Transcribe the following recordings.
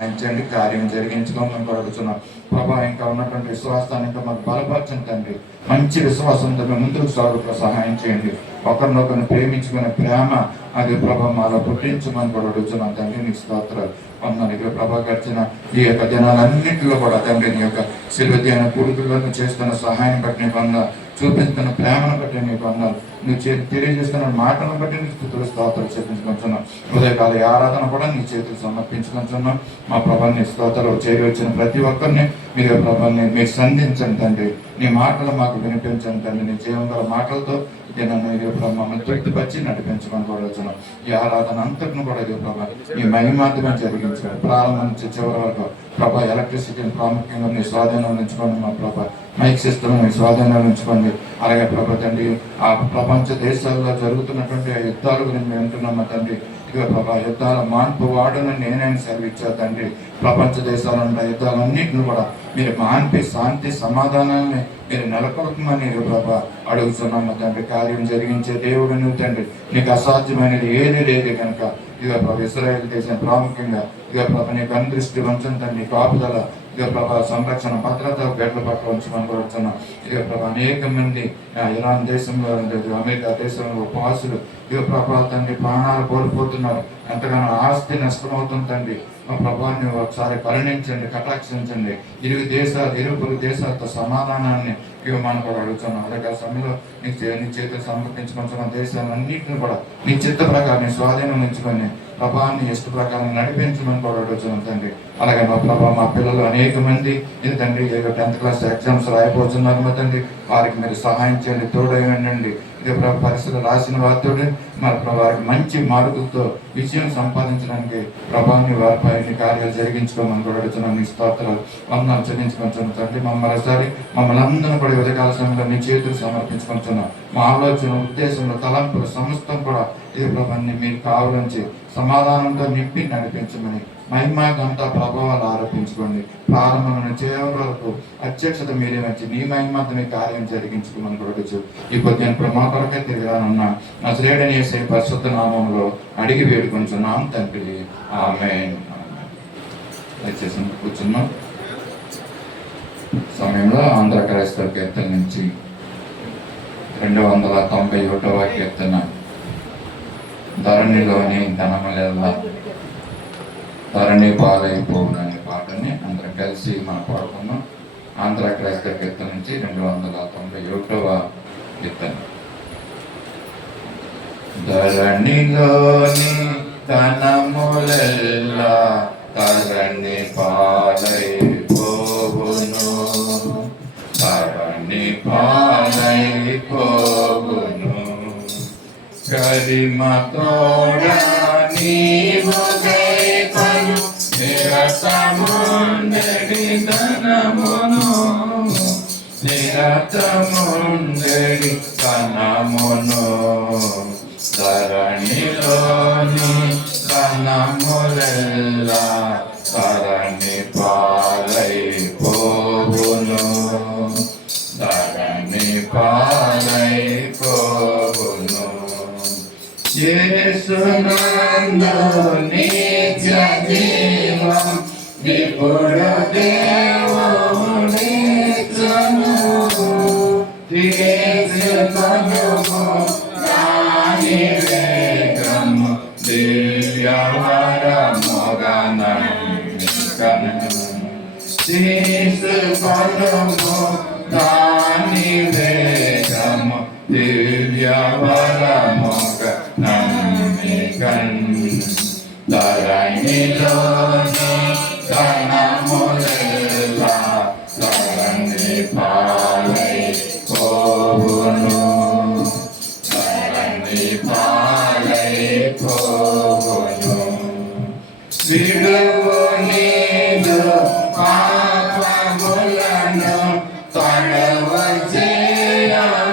మంచి కార్యం జరిగించుకోమని కొడుతున్నాం ప్రభా. ఇంకా ఉన్నటువంటి విశ్వాసాన్ని ఇంకా మాకు బలపరచండి తండ్రి. మంచి విశ్వాసంతో మేము ముందుకు సాగుతూ సహాయం చేయండి. ఒకరినొకరిని ప్రేమించుకునే ప్రేమ అది ప్రభా మాలో పుట్టించమని కూడా అడుగుతున్నాం తండ్రి. నీ స్తోత్రాలు వందనాలు. ఇక్కడ ప్రభా గడిచిన ఈ యొక్క దినాలన్నింటిలో కూడా తండ్రి నీ యొక్క శిల్వతీయన కొడుకులను చేస్తున్న సహాయం బట్టి నీ వంద చూపిస్తున్న ప్రేమను బట్టి నీ వందనాలు. నువ్వు తెలియజేస్తున్న మాటలను బట్టి నీ స్థుతులు స్తోత్రాలు చెప్పించుకుంటున్నాం. ఉదయకాల ఆరాధన కూడా నీ చేతులు సమర్పించుకుంటున్నాం. మా ప్రభాని స్తోత్రాలు చేరి వచ్చిన ప్రతి ఒక్కరిని మీరు ప్రభాని మీరు సంధించండి తండ్రి. నీ మాటలు మాకు వినిపించండి తండ్రి. నీ జీవం గల మాటలతో నన్ను మమ్మల్ని తృప్తిపరిచి నడిపించమని కూడా వచ్చినాం. ఈ ఆరాధన అంతటిని కూడా ఇది ప్రభా ఈ మహిమాత్మని జరిగించాడు. ప్రారంభం నుంచి చివరి వరకు ప్రభా ఎలక్ట్రిసిటీని ప్రాముఖ్యంగా నీ స్వాధీనంలో ఉంచుకోండి. మా ప్రభా మైక్ సిస్టమ్ మీ స్వాధీనంలో ఉంచుకోండి. అలాగే ప్రభా తండ్రి ఆ ప్రపంచ దేశాల్లో జరుగుతున్నటువంటి యుద్ధాల గురించి మేము వింటున్నాం తండ్రి. ఇక ప్రభా యుద్ధాల మాన్పు వాడును నేనైనా సెలవిచ్చా తండ్రి. ప్రపంచ దేశాలు ఉన్న యుద్ధాలన్నింటిని కూడా మీరు మాన్పి శాంతి సమాధానాన్ని మీరు నెలకొల్పమని ప్రభా అడుగుతున్నాము తండ్రి. కార్యం జరిగించే దేవుడు నువ్వు తండ్రి. నీకు అసాధ్యమైనది ఏది లేదు కనుక ఇక ప్రభా ఇశ్రాయేలు దేశం ప్రాముఖ్యంగా ఇక ప్రభా నీకు అందృష్టి వంచండి తండ్రి. కాపుదల ఇక ప్రభా సంరక్షణ భద్రత గడ్ల పట్ల ఉంచమని కోరుతున్నాం. ఇక ప్రభా అనేక మంది ఇరాన్ దేశంలో అమెరికా దేశంలో ఉపవాసులు ఇక ప్రభా తండ్రి ప్రాణాలు కోల్పోతున్నారు. ఎంతగానో ఆస్తి నష్టమవుతుంది తండ్రి. మా ప్రభాన్ని ఒకసారి కరుణించండి, కటాక్షించండి. ఇరువురు దేశాలతో సమాధానాన్ని ఇవ్వమని కూడా అడుగుతున్నాం. అలాగే సమయంలో నీ చేతులు సమర్పించుకుంటున్న దేశాలన్నింటిని కూడా నీ చిత్త ప్రకారం నీ స్వాధీనం ఉంచుకొని ప్రభాన్ని ఇష్ట ప్రకారం నడిపించమని కూడా అడుగుతున్నాం తండ్రి. అలాగే మా ప్రభా మా పిల్లలు అనేక మంది ఇది తండ్రి 10th క్లాస్ ఎగ్జామ్స్ రాయబోతున్నారు మా తండ్రి. వారికి మీరు సహాయం చేయండి, తోడై ఉండండి. ఇదే ప్రభు పరిస్థితులు రాసిన వారితో మరి వారికి మంచి మార్కులతో విజయం సంపాదించడానికి ప్రభావాన్ని వారిపై కార్యాలు జరిగించుకోమని కూడా అడుగుతున్నాం. నీ స్తోత్రాలు వందనాలు చెల్లించుకుంటున్నాం తండ్రి. మమ్మల్ని అందరం కూడా ఉదయకాల సమయంలో నీ చేతులు సమర్పించుకుంటున్నాం. మా ఆలోచన ఉద్దేశంలో తలంపులు సమస్తం కూడా ఈ ప్రభాన్ని మీరు కావాలని సమాధానంతో నింపి నడిపించమని మహిమా గంట ప్రభావాలు ఆరోపించుకోండి. ప్రారంభం చివరి వరకు అధ్యక్షత మీరే వచ్చి నీ మహిమతో మీ కార్యం జరిగించుకోమని కొడుచు. ఈ కొద్ది మా కొరకే తిరగానున్న నజరేయుడైన యేసయ్య పరిశుద్ధ నామంలో అడిగి వేడుకొంచున్నాం తండ్రి. ఆమేన్. దయచేసి కూర్చున్నాం. సమయంలో ఆంధ్ర క్రైస్తవ కీర్తన నుంచి 291వ కీర్తన ధరణిలోని ధనములెల్లా ధరణి పాలైపోవుననే పాటని అందరం కలిసి మనం పాడుకున్నాం. ఆంధ్ర క్రైస్తవ కీర్తన నుంచి 291వ కీర్తన. ధరణిలోని ధనములెల్లా ధరణి పాలైపోవును, ధరణి పాలైపోవును. కరిమ తోడా నీవు దయపను నిరతముండెడి ధనమును, నిరతముండెడి ధనమును. ధరణిలోని ధనములెల్లా ధరణి పాలైపోవును, ధరణి పాలైపోవును. యేసునందు నిత్య జీవం విపుడు దేవునిచ్చును, తీసుకొనుము దాని వేగము దివ్యవరముగనమికను. తీసుకొనుము దాని వేగము దివ్యవరముగనమికను. ధరణిలోని ధనములెల్లా ధరణి పాలైపోవును, ధరణి పాలైపోవును. విడువు నీదు పాపములను తడవ చేయబోకుమి,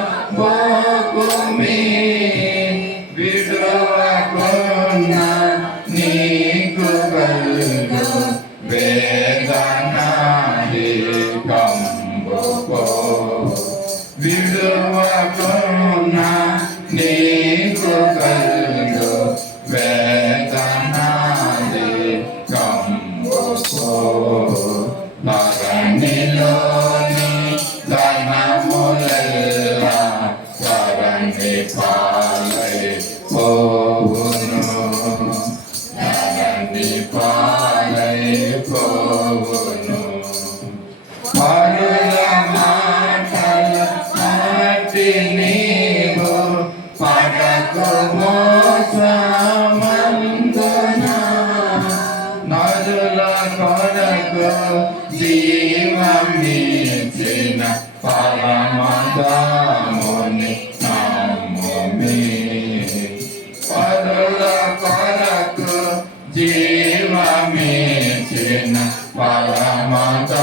విడువకున్న నీకు కలుగు వేదనాధికంబుకో, విడువకున్న నీకు కలుగు వేదనాధికంబుకో. ధరణి పాలైపోవును. పరుల మాటల మాటి నీవు పడకు మోసమందున, నరుల కొరకు జీవమిచ్చిన పరమదాముని నమ్ముమి. పరుల కొరకు జీవమిచ్చిన పరమదాముని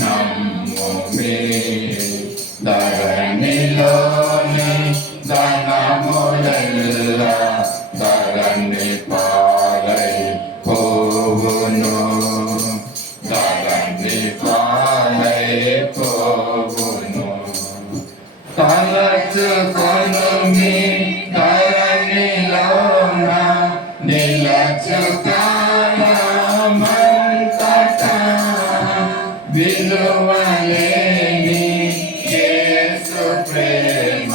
నమ్ముమి. ధరణిలోని ధనములెల్లా ధరణి పాలైపోవును. ధరణి పాలైపోవును. తలచుకొనుమి ధరణిలోన నిలచు కాలమంతటా, విలువలేని యేసు ప్రేమ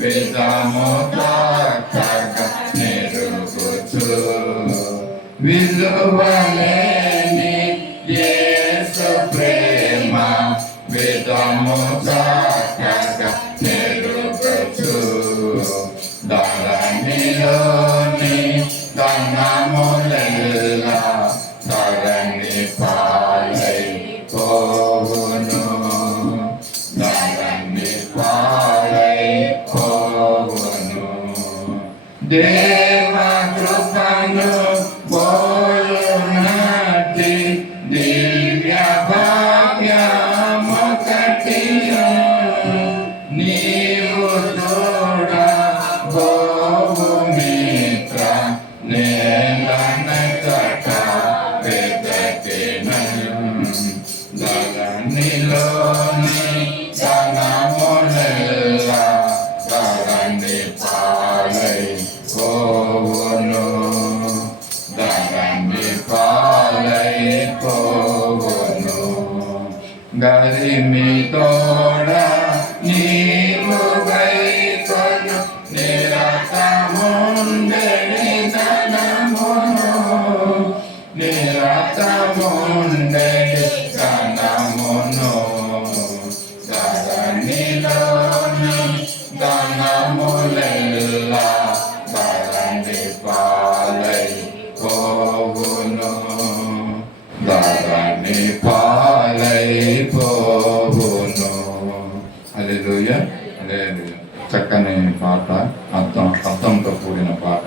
విధముగా నెరుగుచు. విలువలేని యేసు ప్రేమ విధముగా నెరుగుచు. ధరణిలోని ధనములెల్లా ధరణి పాలైపోవును. ధరణి పాలైపోవును. దేవ కృపను పోలునట్టి దివ్య భాగ్యమొకటియు నీవు చూడ గోవు మిత్ర నేలనెతట వెదకినను. ధరణిలోని ధనములెల్లా ధరణి పాలైపోవును. ధరణి పాలైపోవును. గరిమి తోడ నీవు గైకొను నిరతముండెడి ధనమును. నిరతముండెడి ధనమును. ధరణిలోని ధనములెల్లా ధరణి పాలైపోవును. ధరణి పాలైపోవును. హల్లెలూయా, హల్లెలూయా. చక్కని పాట, అర్థంతో కూడిన పాట.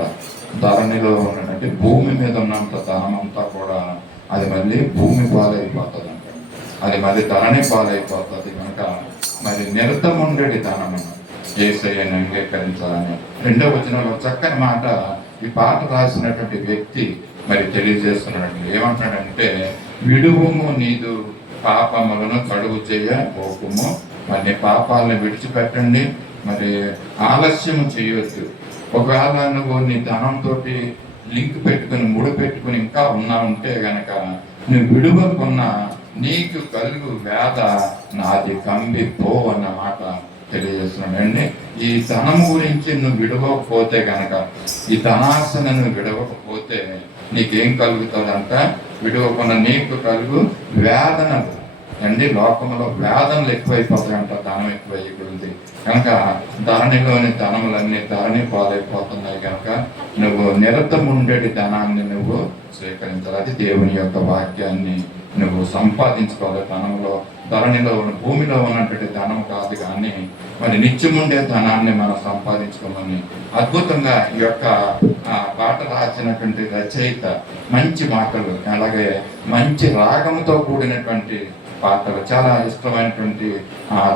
ధరణిలో ఉన్నటువంటి భూమి మీద ఉన్నంత ధనమంతా కూడా అది మళ్ళీ భూమి పాలైపోతుంది అంట. అది మళ్ళీ ధరణి పాలైపోతుంది కనుక మరి నిరతముండేటి ధనము యేసయ్యను అంగీకరించాలని. రెండవ వచనంలో చక్కని మాట ఈ పాట రాసినటువంటి వ్యక్తి మరి తెలియజేస్తున్నాడు. ఏమంటాడంటే, విడువుము నీదు పాపములను కడుగు చేయబోకుము. మరి పాపాలను విడిచిపెట్టండి, మరి ఆలస్యము చేయొద్దు. ఒకవేళ నువ్వు నీ ధనంతో లింక్ పెట్టుకుని ముడి పెట్టుకుని ఇంకా ఉన్నా ఉంటే గనక నువ్వు విడువకున్నా నీకు కలుగు వేద నాది కంబి పో అన్న మాట తెలియజేస్తున్నాడండి. ఈ ధనము గురించి నువ్వు విడవకపోతే గనక, ఈ ధనాశను నువ్వు విడవకపోతే నీకేం కలుగుతుందంట? విడవకున్న నీకు కలుగు వేదనలు అండి. లోకంలో వేదనలు ఎక్కువైపోతాయంట ధనం ఎక్కువైపోయింది కనుక. ధరణిలోని ధనములన్నీ ధరణి పాలైపోతున్నాయి కనుక నువ్వు నిరతం ఉండేటి ధనాన్ని నువ్వు స్వీకరించాలి. అది దేవుని యొక్క వాక్యాన్ని నువ్వు సంపాదించుకోవాలి. ధనంలో ధరణిలో ఉన్న భూమిలో ఉన్నటువంటి ధనం కాదు, కానీ మరి నిత్యముండే ధనాన్ని మనం సంపాదించుకోమని అద్భుతంగా ఈ యొక్క పాట రాసినటువంటి రచయిత మంచి మాటలు, అలాగే మంచి రాగంతో కూడినటువంటి పాటలు, చాలా ఇష్టమైనటువంటి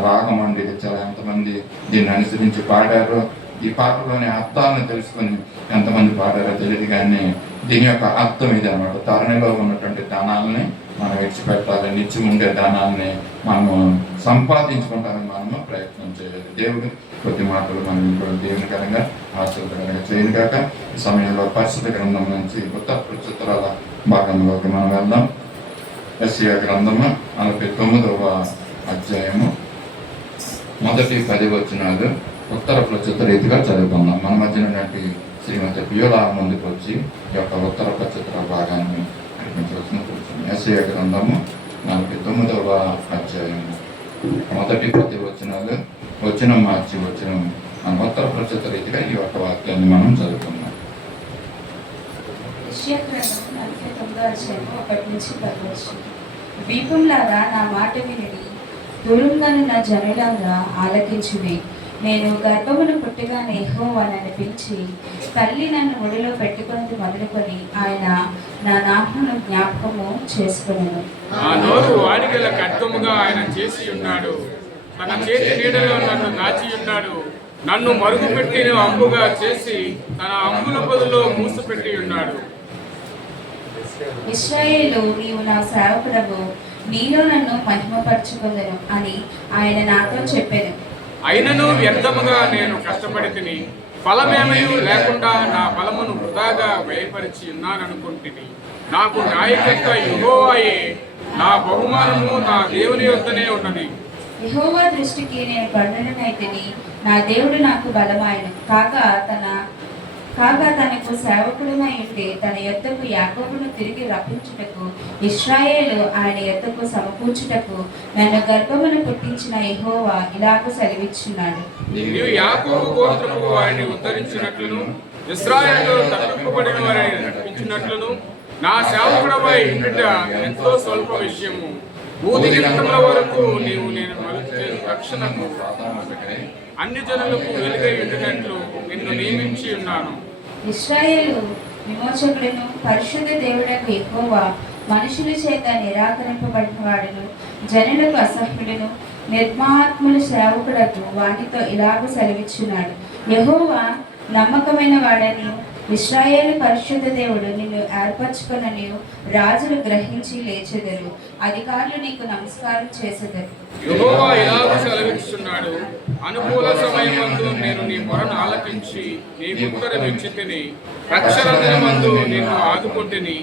రాగం అండి. చాలా ఎంతమంది దీన్ని అనుసరించి పాడారో, ఈ పాటలోని అర్థాలను తెలుసుకొని ఎంతమంది పాడారో తెలియదు, కానీ దీని యొక్క అర్థం ఇది అన్నమాట. ధరణిలో ఉన్నటువంటి ధనాలని మనం విడిచిపెట్టాలి, నిత్యం ఉండే ధనాన్ని మనము సంపాదించుకుంటానికి మనము ప్రయత్నం చేయాలి. దేవుడు కొద్ది మాటలు మనం ఇప్పుడు దేవునికరంగా ఆశీర్వదకరంగా చేయను కాక ఈ సమయంలో పరిశుద్ధ గ్రంథం నుంచి కొత్త ప్రచుత్రాల భాగంలోకి మనం వెళ్దాం. యెషయా గ్రంథము 49వ అధ్యాయము మొదటి 10 వచనాలు ఉత్తర ప్రచుత్త రీతిగా చదువుకుందాం. మన మధ్యన ఉన్నటువంటి శ్రీమతి బ్యూలా ముందుకు వచ్చి ఈ యొక్క ఉత్తర ప్రచిత్ర భాగాన్ని నడిపించవలసిన కూర్చుని యెషయా గ్రంథము 49వ అధ్యాయం మొదటి 10 వచనాలు వచనం మార్చి వచనం మన ఉత్తర ప్రచిత్ర రీతిగా ఈ యొక్క వాక్యాన్ని మనం చదువుకున్నాం. యెషయా గ్రంథం 49వ అధ్యాయం 1-10. దీపంలాగా నా మాట వినిడి, దూరంగానున్న జనులారా ఆలకించుడి. నేను గర్భమును పుట్టగానే యెహోవా నన్ను పిలిచి, తల్లి నన్ను ఒడిలో పెట్టుకున్నది మొదలుకొని ఆయన నా నామమును జ్ఞాపకము చేసుకున్నాను. నా నోరు వాడిగల ఖడ్గముగా ఆయన చేసి ఉన్నాడు. తన చేతి నీడలో నన్ను దాచి ఉన్నాడు. నన్ను మరుగుపెట్టిన అంబుగా చేసి తన అంబుల బదులో మూసిపెట్టి ఉన్నాడు. ఇశ్రాయేలు, నీవు నా సేవకుడవు, నీలో నన్ను మహిమపరచుకుందను అని ఆయన నాతో చెప్పాను. అయినను వ్యర్థముగా నేను కష్టపడి తిని ఫలమేమయూ లేకుండా నా బలమును వృధాగా వ్యయపరిచి ఉన్నాననుకుంటుని. నాకు న్యాయకర్త యెహోవాయే, నా బహుమానము నా దేవుని యొద్దనే ఉన్నది. యెహోవా దృష్టికి నేను బండనైతిని, నా దేవుడు నాకు బలమాయను. కాగా తనకు సేవకుడునై ఉండి తన యొద్దకు యాకోబును తిరిగి రప్పించుటకు, ఇశ్రాయేలు ఆయన యొద్దకు సమకూర్చుటకు నన్ను గర్భమును పుట్టించిన యెహోవా ఇలాగ సెలవిచ్చున్నాడు. నీవు యాకోబు గోత్రపు వారిని ఉద్ధరించినట్లును, ఇశ్రాయేలు తప్పింపబడిన వారిని రక్షించినట్లును, నా సేవకుడవై ఉండుట ఎంతో స్వల్ప విషయము. భూదిగంతముల వరకు నీవు నేను మలుచే రక్షణకు అన్ని జనులకు వెలుగై ఉండినట్లు నిన్ను నియమించి ఉన్నాను. ఇశ్రాయేలు విమోచకుడును పరిశుద్ధ దేవుడకు యెహోవా మనుషుల చేత నిరాకరింపబడిన వాడును, జనులకు అసహ్యుడును, నిర్మాత్ముల సేవకుడకు వాటితో ఇలాగ సెలవిచ్చున్నాడు. యెహోవా నమ్మకమైన వాడని, ఇశ్రాయేలు పరిశుద్ధ దేవుడు నిన్ను ఏర్పరచుకొనని రాజులు గ్రహించి లేచెదరు, అధికారులు నీకు నమస్కారం చేసెదరు. యెహోవా ఇలాగ సెలవిస్తున్నాడు. అనుకూల సమయమందు నేను నీ మొరను ఆలకించి నీ ఉత్తరం ఇచ్చితిని. రక్షణ దినమందు నిన్ను ఆదుకుంటుని.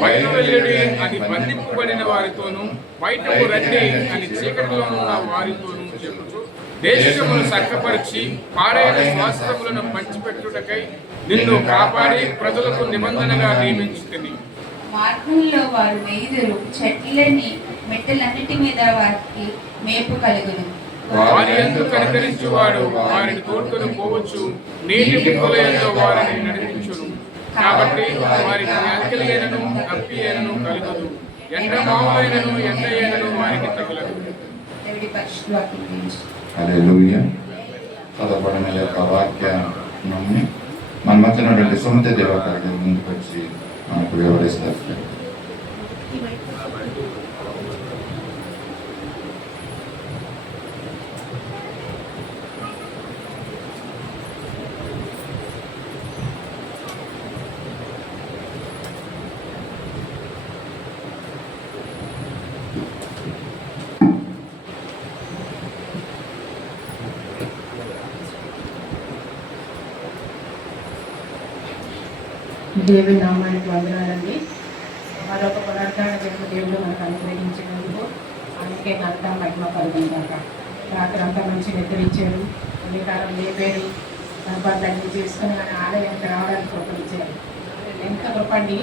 బయలు వెళ్ళడి అని బంధింపబడిన వారితోనూ, బయటకు రండి అని చీకటిలో ఉన్న వారితోనూ చెప్పుచు దేశమును చక్కపరిచి పాడైన స్వాస్థ్యములను పంచిపెట్టుటకై నిన్ను కాపాడి ప్రజలకు నిబంధనగా నియమించుతిని. మార్గంలో వారు మెయిదురు, చెట్లని మెట్టలన్నిటి మీద వారికి మేపు కలుగును. వారి యందు కనికరించువాడు వారిని తోడుకొని పోవచ్చు, నీటి బుగ్గల యందు వారిని నడిపించును. కాబట్టి వారికి ఆకలియనను తప్పియనను కలుగదు, ఎండ మావులైనను ఎండ అయినను వారికి తగులదు. దేవుడి పరిశుద్ధ వాక్యం గురించి. హల్లెలూయా. చదవబడిన యొక్క వాక్యాన్ని మన మధ్య ఉన్నటువంటి సుమతి దేవకారి గారు ముందుకు వచ్చి మనకు వివరిస్తారు. దేవుని నామానికి వందనాలండి. మరొక పునరుద్ధరణ జరిగిన దేవుడు మనకు అనుగ్రహించినందుకు అందుకే ఘనత మహిమ కలుగుతుందాక. రాత్రి అంతా మంచి నిద్ర ఇచ్చారు, అధికారం లేపేరు, పనులన్నీ చేసుకుని మన ఆలయానికి రావడానికి కృపలు ఇచ్చారు. ఎంత కృప అండి!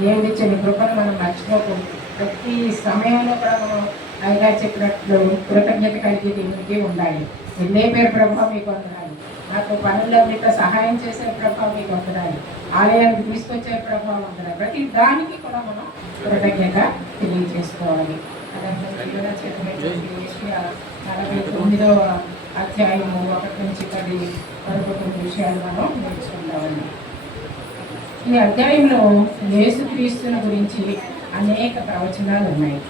దేవుడిచ్చిన కృపను మనం మర్చిపోకూడదు. ప్రతి సమయంలో కూడా మనం అయ్యగారు చెప్పినట్లు కృతజ్ఞత కలిగి దేవునికి ఉండాలి. ఎన్నే పేరు ప్రభావం మీకు వందనాలు, నాకు పనుల్లో మీకు సహాయం చేసే ప్రభావం మీకు వందనాలు, ఆలయానికి తీసుకొచ్చే ప్రభావం వందనాలు. ప్రతి దానికి కూడా మనం కృతజ్ఞత తెలియజేసుకోవాలి. 49వ అధ్యాయము 1-10 వరకు కొన్ని విషయాలు మనం నేర్చుకుందామండి. ఈ అధ్యాయంలో యేసుక్రీస్తుని గురించి అనేక ప్రవచనాలు ఉన్నాయి.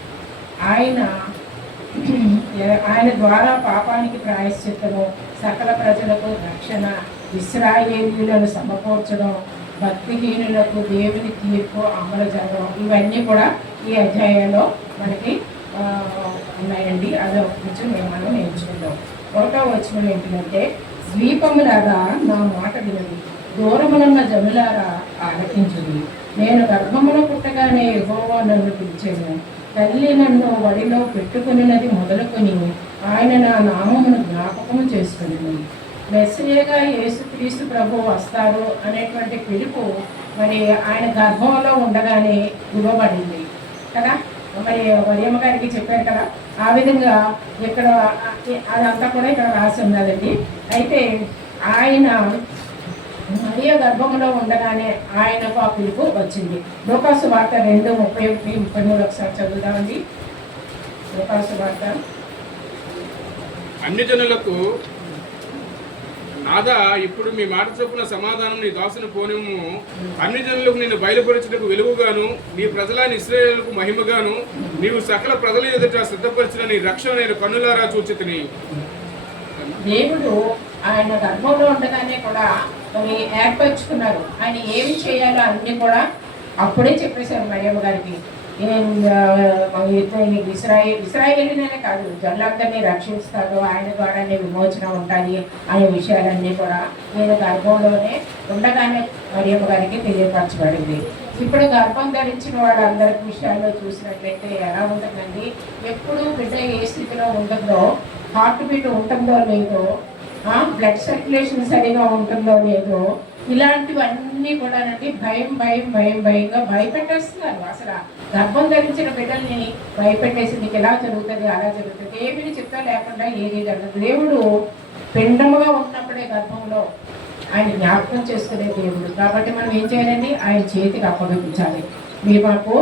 ఆయన ద్వారా పాపానికి ప్రాయశ్చిత్తము, సకల ప్రజలకు రక్షణ, ఇశ్రాయేలీయులను సమకూర్చడం, భక్తిహీనులకు దేవుని తీర్పు అమలు జరగడం, ఇవన్నీ కూడా ఈ అధ్యాయంలో మనకి ఉన్నాయండి. అదో కొంచెం మనం నేర్చుకుందాం. 1వ వచనం ఏంటంటే, ద్వీపములారా నా మాట వినది, దూరమునున్న జనులారా ఆలకించుడి. నేను గర్భమును పుట్టగానే యెహోవా నన్ను పిలిచాను, తల్లి నన్ను వడిలో పెట్టుకున్నది మొదలుకొని ఆయన నా నామమును జ్ఞాపకము చేసుకుని. మెస్సియగా యేసుక్రీస్తు ప్రభు వస్తారు అనేటువంటి పిలుపు మరి ఆయన గర్భంలో ఉండగానే ఇవ్వబడింది కదా. మరి మరియమ్మ గారికి చెప్పారు కదా, ఆ విధంగా ఇక్కడ అదంతా కూడా ఇక్కడ రాసి ఉన్నదండి. అయితే ఆయన మరియ గర్భంలో ఉండగానే ఆయనకు ఆ పిలుపు వచ్చింది. లూకాసు వార్త 2:31-33 ఒకసారి చదువుదామండి. లూకాసు వార్త. అన్ని జనులకు నాదా ఇప్పుడు మీ మాట చొప్పున సమాధానం నీ దాసుని పోనిమ్ము. అన్ని జనులకు నేను బయలుపరచుటకు వెలుగుగాను, నీ ప్రజలాని ఇశ్రాయేలుకు మహిమగాను, నీవు సకల ప్రజల ఎదుట సిద్ధపరిచిన నీ రక్షణ నేను కన్నులారా చూచితిని. దేవుడు ఆయన గర్భంలో ఉండగానే కూడా మరి ఏర్పరచుకున్నారు. ఆయన ఏమి చేయాలో అన్ని కూడా అప్పుడే చెప్పేశారు మరియమ్మ గారికి. ఇస్రాయేలీనే కాదు, జనులందరినీ రక్షిస్తాడు, ఆయన ద్వారానే విమోచన ఉంటుంది అనే విషయాలన్నీ కూడా నేను గర్భంలోనే ఉండగానే మరియమ్మ గారికి తెలియపరచబడింది. ఇప్పుడు గర్భం ధరించిన వాళ్ళందరి విషయాల్లో చూసినట్లయితే ఎలా ఉంటుందండి, ఎప్పుడు బిడ్డ ఏ స్థితిలో ఉంటుందో, హార్ట్ బీట్ ఉంటుందో లేదో, బ్లడ్ సర్క్యులేషన్ సరిగా ఉంటుందో లేదో, ఇలాంటివన్నీ కూడా భయంగా భయపెట్టేస్తున్నారు. అసలు గర్భం ధరించిన బిడ్డల్ని భయపెట్టేసి నీకు ఎలా జరుగుతుంది, అలా జరుగుతుంది, ఏమీ చెప్తా లేకుండా ఏది జరుగుతుంది. దేవుడు పిండముగా ఉన్నప్పుడే గర్భంలో ఆయన జ్ఞాపకం చేసుకునే దేవుడు. కాబట్టి మనం ఏం చేయాలండి, ఆయన చేతికి అప్పగించాలి. మీరు మాకు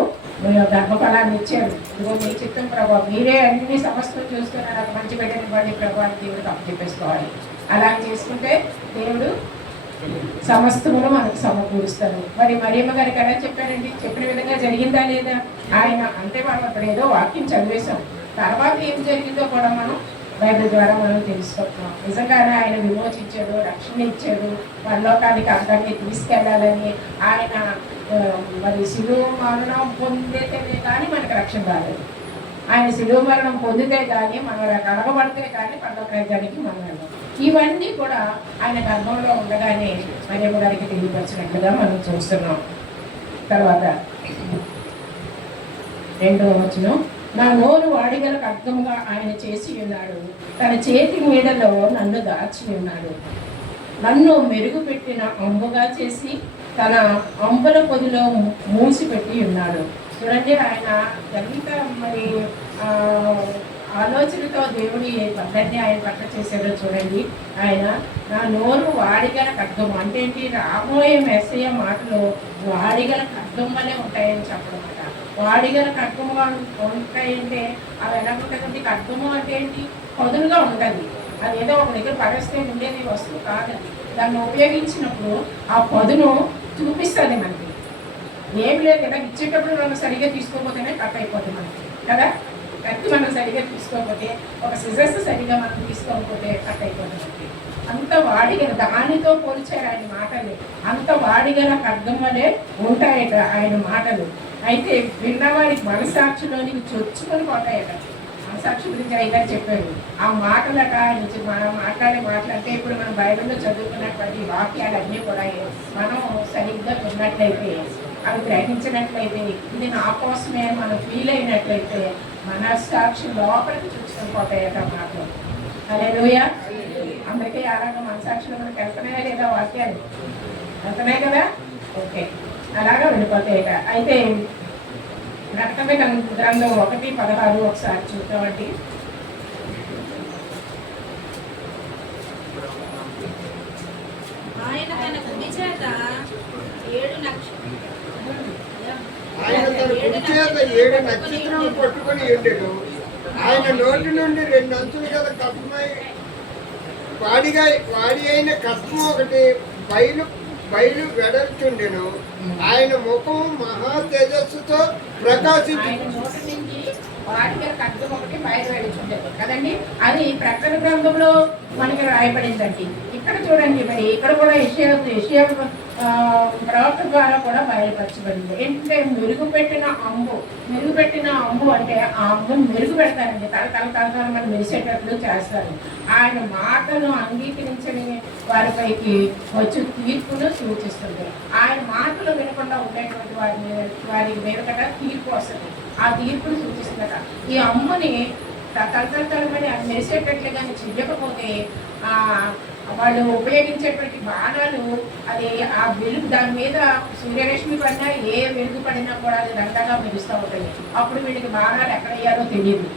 గర్భఫలాన్ని ఇచ్చారు, ఇదిగో మీ చిత్తం ప్రభావ, మీరే అన్ని సమస్యలు చూసుకుని నాకు మంచి బిడ్డని ఇవ్వండి ప్రభావం దేవుడికి అప్పచెప్పేసుకోవాలి. అలా చేసుకుంటే దేవుడు సమస్తమును మనకు సమకూరుస్తారు. మరి మరియమ్మ గారికి ఎలా చెప్పారండి, చెప్పిన విధంగా జరిగిందా లేదా? ఆయన అంటే మనం అక్కడ ఏదో వాక్యం చదివేశాం, తర్వాత ఏం జరిగిందో కూడా మనం బైబిల్ ద్వారా మనం తెలుసుకుంటున్నాం. నిజంగానే ఆయన విమోచించాడు, రక్షణ ఇచ్చాడు, పరలోకానికి అందరినీ తీసుకెళ్లాలని. ఆయన మరి శిలువ మరణం పొందితేనే కానీ మనకు రక్షణ రాలేదు. ఆయన శిలువ మరణం పొందితే కానీ మనం కడగబడితే కానీ పరలోక రాజ్యానికి మనం వెళ్ళాం. ఇవన్నీ కూడా ఆయన గర్భంలో ఉండగానే మరియమ్మ గారికి తెలియపరిచినట్లుగా మనం చూస్తున్నాం. తర్వాత 2వ వచనం, నా నోరు వాడిగల ఖడ్గముగా ఆయన చేసి ఉన్నాడు, తన చేతి మీదలో నన్ను దాచి ఉన్నాడు, నన్ను మెరుగుపెట్టిన అంబుగా చేసి తన అంబుల పొదిలో మూసిపెట్టి ఉన్నాడు. చూడండి, ఆయన ఎంత మరి ఆలోచనతో దేవుడి పద్ధతి ఆయన పట్ల చేశాడో చూడండి. ఆయన నా నోరు వాడిగల ఖడ్గము అంటే ఏంటి, రాబోయే మెస్సయ్య మాటలు వాడిగల ఖడ్గం వల్లే ఉంటాయని చెప్పడం. వాడిగల ఖడ్గముగా ఉంటాయంటే అవి ఎలా ఉంటుంది, ఖడ్గము అంటే ఏంటి, పదునుగా ఉంటుంది. అది ఏదో ఒక దగ్గర పరేస్తే ఉండేది వస్తువు కాదండి. దాన్ని ఉపయోగించినప్పుడు ఆ పదును చూపిస్తుంది మనకి. ఏం లేదు కదా, ఇచ్చేటప్పుడు మనం సరిగ్గా తీసుకోకపోతేనే కట్ అయిపోతుంది మనకి కదా. కత్తి మనం సరిగ్గా తీసుకోకపోతే, ఒక సిజర్స్ సరిగ్గా మనం తీసుకోకపోతే కట్ అయిపోతుంది. అంత వాడిగల, దానితో పోల్చారు ఆయన మాటలు, అంత వాడిగల ఖడ్గం వలె ఉంటాయట ఆయన మాటలు. అయితే విన్నవారికి మనసాక్షిలోనికి చొచ్చుకొని పోతాయట. మనసాక్షి గురించి అయినా చెప్పారు. ఆ మాటలట మనం మాట్లాడే మాటలంటే ఇప్పుడు మనం బైబిల్లో చదువుకున్నటువంటి వాక్యాలన్నీ కూడా మనం సరిగ్గా విన్నట్లయితే, అవి గ్రహించినట్లయితే, ఇది నా కోసమే మనం ఫీల్ అయినట్లయితే మనస్సాక్షి లోపలికి చూసుకొని పోతాయట మాటలు. హల్లెలూయా. అందరికీ అలాగా మనసాక్షిలో మనకు వెళ్తున్నాయా లేదా వాక్యాలు? వెళ్తున్నాయి కదా, ఓకే, అలాగా వెళ్ళిపోతాయట. అయితే ప్రకటన గ్రంథం 1:16 ఒకసారి చూద్దామండి. ఆయన తన కుడి చేత 7 నక్షత్రాలు పట్టుకొని ఉండేడు. ఆయన నోటి నుండి 2 అంచులు గల కప్పమై వాడి అయిన కప్పం ఒకటి బయలు వెడల్చుండెను. ఆయన ముఖం మహా తేజస్సుతో ప్రకాశించింది. వాడిగల ఖడ్గం ఒకటి బయలు వెళ్తుండేది కదండి. అది ప్రకటన గ్రంథంలో మనకి రాయబడిందండి. ఇక్కడ చూడండి, మరి ఇక్కడ కూడా యెషయా ప్రవక్త ద్వారా కూడా బయలుపరచబడింది. ఏంటంటే మెరుగుపెట్టిన అంబు అంటే ఆ అంబును మెరుగు పెడతారండి. తల మనం మెరిసేటట్లు చేస్తారు. ఆయన మాటను అంగీకరించని వారిపైకి వచ్చి తీర్పును సూచిస్తుంది. ఆయన మాటలు వినకుండా ఉండేటువంటి వారి మీద కదా తీర్పు వస్తుంది. ఆ తీర్పును సూచిస్తుందట. ఈ అమ్ముని తలమని మెరిసేటట్లుగా చెయ్యకపోతే వాళ్ళు ఉపయోగించేటువంటి బాణాలు అది ఆ వెలుగు దాని మీద సూర్యరశ్మి పడినా ఏ వెలుగు పడినా కూడా అది దండగా మెరుస్తూ ఉంటాయి. అప్పుడు వీళ్ళకి బాణాలు ఎక్కడ వేయాలో తెలియదు,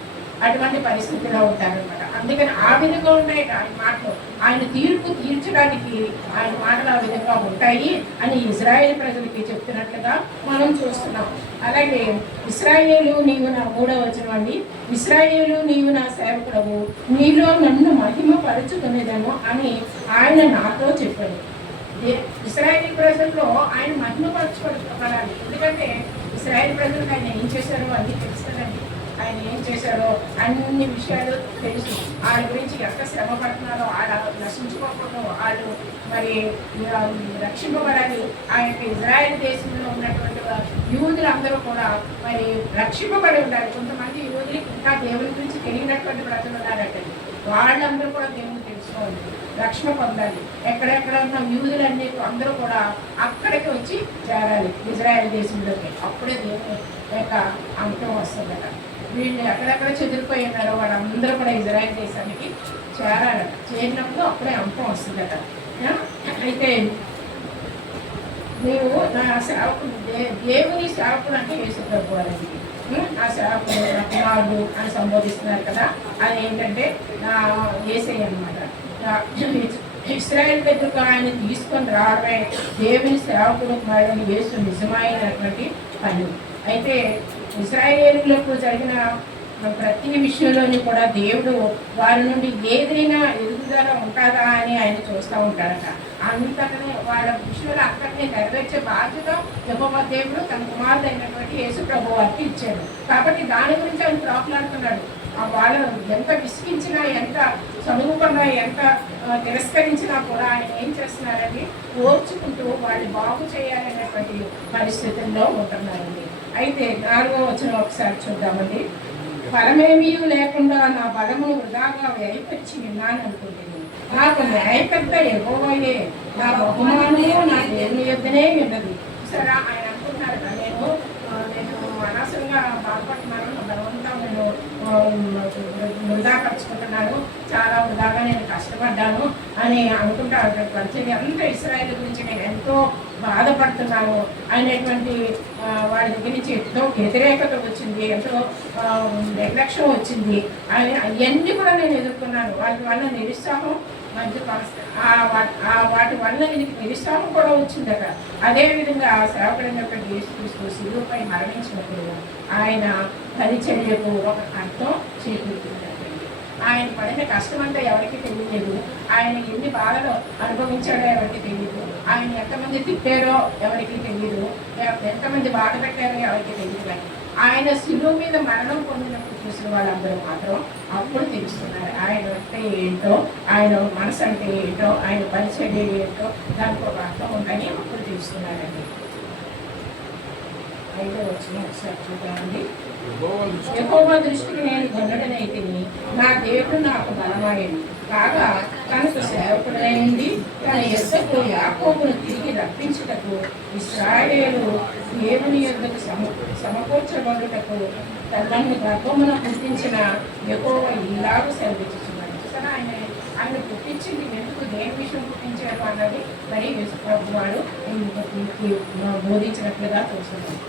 అటువంటి పరిస్థితిలో ఉంటారనమాట. అందుకని ఆ విధంగా ఉన్నాయి ఆయన మాటలు. ఆయన తీర్పు తీర్చడానికి ఆయన మాటలు ఆ విధంగా ఉంటాయి అని ఇజ్రాయేల్ ప్రజలకి చెప్తున్నట్లుగా మనం చూస్తున్నాం. అలాగే ఇశ్రాయేలు నీవు నా 3వ వచనం అండి, ఇశ్రాయేలు నీవు నా సేవకుడవు, నీలో నన్ను మహిమపరుచుకునేదను అని ఆయన నాతో చెప్పాడు. ఇశ్రాయేల్ ప్రజల్లో ఆయన మహిమపరచుకోవాలి. ఎందుకంటే ఇశ్రాయేల్ ప్రజలకు ఆయన ఏం చేశారో అన్నీ తెలుస్తుందండి. ఆయన ఏం చేశారో అన్ని విషయాలు తెలుసు. వాళ్ళ గురించి ఎంత శ్రమ పడుతున్నారో, వాళ్ళ నశించుకోకుండా వాళ్ళు మరి రక్షింపబడాలి. ఆ యొక్క ఇజ్రాయెల్ దేశంలో ఉన్నటువంటి యూదులందరూ కూడా మరి రక్షింపబడి ఉండాలి. కొంతమంది యూదులకి ఇంకా దేవుని గురించి తెలియనటువంటి ప్రజలు ఉన్నారంటే వాళ్ళందరూ కూడా దేవుని తెలుసుకోవాలి, రక్షణ పొందాలి. ఎక్కడెక్కడ ఉన్న యూదులన్నీ అందరూ కూడా అక్కడికి వచ్చి చేరాలి ఇజ్రాయెల్ దేశంలోకి. అప్పుడే దేవుని యొక్క అంతం వస్తుందట. వీళ్ళు ఎక్కడెక్కడ చెదిరిపోయి ఉన్నారో వాళ్ళందరూ కూడా ఇజ్రాయెల్ దేశానికి చేరాలట. చేరినప్పుడు అప్పుడే అంతం వస్తుందట. అయితే నీవు నా సేవకుడు, దేవుని సేవకుడు అంటే యేసుప్రభువు వారండి. నా సేవకుడు, నా కుమారుడు అని సంబోధిస్తున్నారు కదా, అది ఏంటంటే నా యేసయ్య అన్నమాట. ఇశ్రాయేల్ దగ్గరకు ఆయన తీసుకొని రావడమే దేవుని సేవకుడు కుమారుడైన యేసు నిజమైనటువంటి పని. అయితే ఇశ్రాయేలులకు జరిగిన ప్రతి విషయంలోని కూడా దేవుడు వారి నుండి ఏదైనా ఎదుగుదల ఉంటుందా అని ఆయన చూస్తూ ఉంటాడట. అంతకనే వాళ్ళ విషయంలో అంతకనే నెరవేర్చే బాధ్యత యెహోవా దేవుడు తన కుమారుడు అయినటువంటి యేసు ప్రభు వారికి ఇచ్చాడు. కాబట్టి దాని గురించి ఆయన ప్రాకులాడుతున్నాడు. వాళ్ళు ఎంత విసిగించినా, ఎంత చదువుకున్నా, ఎంత తిరస్కరించినా కూడా ఆయన ఏం చేస్తున్నారండి, ఓర్చుకుంటూ వాళ్ళు బాగు చేయాలనేటువంటి పరిస్థితుల్లో ఉంటున్నారండి. అయితే 4వ వచనం ఒకసారి చూద్దామండి. ఫలమేమీ లేకుండా నా బలమును వృధాగా వ్యయపరిచి విన్నాను అనుకుంటుంది. నాకు న్యాయకర్త యెహోవాయే, నా బహుమానము నా దేవుని యొద్దనే ఉన్నది. సరే ఆయన అనుకుంటున్నారు కదా, నేను అనవసరంగా బాధపడుతున్నాను, నా బలవంతా నేను వృధా పరుచుకుంటున్నాను, చాలా వృధాగా నేను కష్టపడ్డాను అని అనుకుంటారు. పరిచయం అంతా ఇశ్రాయేల్ గురించి నేను ఎంతో బాధపడుతున్నాను అనేటువంటి వాళ్ళ దగ్గర నుంచి ఎంతో వ్యతిరేకత వచ్చింది, ఎంతో నిర్లక్ష్యం వచ్చింది. అవన్నీ కూడా నేను ఎదుర్కొన్నాను. వాటి వల్ల నిరుత్సాహం, మంచి వాటి వల్ల దీనికి నిరుత్సాహం కూడా వచ్చిందట. అదేవిధంగా సేవకుడైనటువంటి యేసుక్రీస్తు శిలువపై మరణించినప్పుడు ఆయన పరిచర్యకు ఒక అర్థం చేకూరుతుందండి. ఆయన పడిన కష్టం అంతా ఎవరికి తెలియలేదు. ఆయన ఎన్ని బాధలు అనుభవించాడో ఎవరికి తెలియదు. ఆయన ఎంతమంది తిట్టారో ఎవరికి తెలియదు. ఎంతమంది బాధ పెట్టారో ఎవరికి తెలియదు. కానీ ఆయన శిలువ మీద మరణం పొందినప్పుడు చూసిన వాళ్ళందరూ మాత్రం అప్పుడు తెలుస్తున్నారు ఆయన అంటే ఏంటో, ఆయన మనసు అంటే ఏంటో, ఆయన పరిచయం ఏంటో, దానికి ఒక అర్థం ఉందని అప్పుడు తెలుస్తున్నారండి. 5వ వచనం ఒకసారి చూద్దామండి. యెహోవా దృష్టికి నేను గొల్లడనైతిని, నా దేవుడు నాకు బలమాయను. కాగా తనకు సేవకుడైంది తన యొద్దకు యాకోబును తిరిగి రప్పించుటకు ఇశ్రాయేలు దేవుని యొద్దకు సమకూర్చబడుటకు తనను గర్భమున పుట్టించిన యెహోవా ఇలాగూ సెలవిస్తున్నాడు. సరే ఆయన పుట్టించింది ఎందుకు, దేని విషయం పుట్టించారు అన్నది మరి యేసుప్రభు వారు బోధించినట్లుగా చూస్తున్నాడు.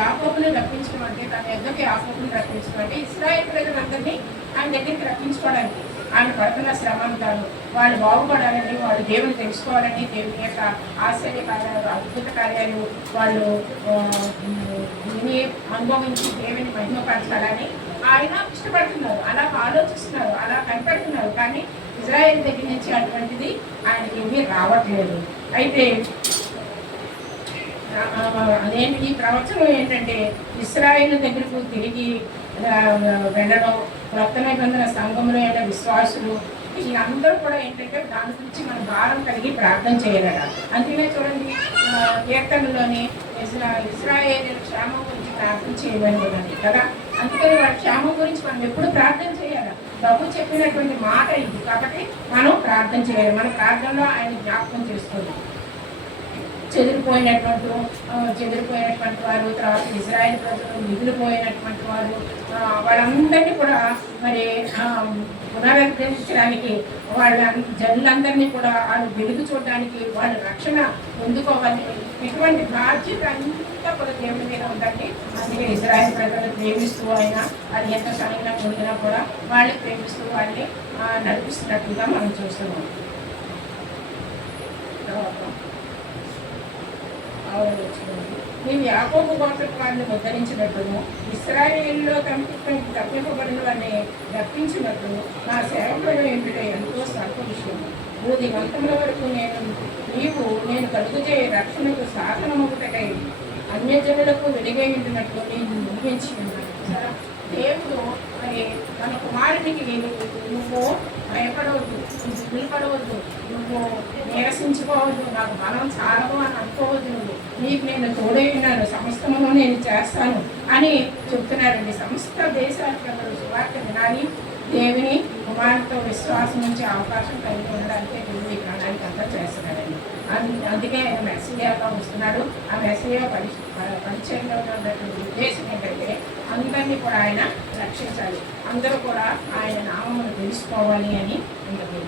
యాకోబుని రప్పించడం అంటే తన యొద్దకు యాకోబుని రప్పించడం అంటే ఇశ్రాయేల్ ప్రజలందరినీ ఆయన దగ్గరికి రప్పించుకోవడానికి, ఆయన పడుతున్న శ్రమ అంటారు, వాళ్ళు బాగుపడాలని, వాళ్ళు దేవుని తెలుసుకోవాలని, దేవుని యొక్క ఆశ్చర్య కార్యాలు, అద్భుత కార్యాలు వాళ్ళు విని అనుభవించి దేవుని మహిమపరచాలని ఆయన ఇష్టపడుతున్నారు, అలా ఆలోచిస్తున్నారు, అలా కనిపెడుతున్నారు. కానీ ఇజ్రాయేల్ దగ్గర నుంచి అటువంటిది ఆయనకి ఏమీ రావట్లేదు. అయితే అదేంటి ఈ ప్రవచనం ఏంటంటే ఇశ్రాయేలు దగ్గరకు తిరిగి వెళ్ళడం, కొత్త నిబంధన సంఘంలో అయిన విశ్వాసులు వీళ్ళందరూ కూడా ఏంటంటే దాని గురించి మనం భారం కలిగి ప్రార్థన చేయాలట. అందుకనే చూడండి కీర్తనలోని ఇశ్రాయేలు క్షేమం గురించి ప్రార్థన చేయమని కదా. అందుకని వాళ్ళ క్షేమం గురించి మనం ఎప్పుడు ప్రార్థన చేయాలి. ప్రభు చెప్పినటువంటి మాట ఇది కాబట్టి మనం ప్రార్థన చేయాలి. మన ప్రార్థనలో ఆయన జ్ఞాపకం చేసుకోవాలి. చెదిరిపోయినటువంటి వారు, తర్వాత ఇజ్రాయెల్ ప్రజలు మిగిలిపోయినటువంటి వారు, వాళ్ళందరినీ కూడా మరి పునరుద్ధరించడానికి వాళ్ళ జనులందరినీ కూడా వాళ్ళు వెలుగు చూడడానికి వాళ్ళు రక్షణ పొందుకోవాలి. ఇటువంటి బాధ్యత అంతా కూడా దేవుడి మీద ఉందండి. అందుకే ఇజ్రాయెల్ ప్రజలు ప్రేమిస్తూ అయినా అది ఎంత సమయంలో పొందినా కూడా వాళ్ళని ప్రేమిస్తూ వాళ్ళని నడిపిస్తున్నట్టుగా మనం చూస్తున్నాం. నేను యాకోబు గోత్రపు వారిని ఉద్ధరించినట్టును ఇశ్రాయేలులో తప్పింపబడిన వారిని రప్పించినట్టు నా సేవకుడు ఏమిటో ఎంతో సంతోషము. బూది వంతముల వరకు నేను కలుగుచే రక్షణకు సాధనమొకటై అన్యజనులకు వెలుగైంటున్నట్లు నేను నియమించి ఉన్నాను. దేవుడు మరి తన కుమారునికి నువ్వు భయపడవద్దు, నువ్వు నిలబడవద్దు, నువ్వు నీరసించుకోవద్దు, నాకు బలం చాలదు అని అనుకోవద్దు, నీకు నేను తోడై ఉన్నాను, సమస్తమును నేను చేస్తాను అని చెప్తున్నారండి. సమస్త దేశాల ప్రజలు సువార్త వినాలి, దేవుని కుమారుతో విశ్వాసం నుంచి అవకాశం కలిగి ఉండడానికి దేవుడు ఈ ప్రణాళిక అంతా చేస్తున్నాడండి. అందుకే ఆయన మెస్సియాగా వస్తున్నాడు. ఆ మెస్సియా పరిచయంలో ఉన్నటువంటి ఉద్దేశం ఏంటంటే అందరినీ కూడా ఆయన రక్షించాలి, అందరూ కూడా ఆయన నామమును తెలుసుకోవాలి అని ఉంటుంది.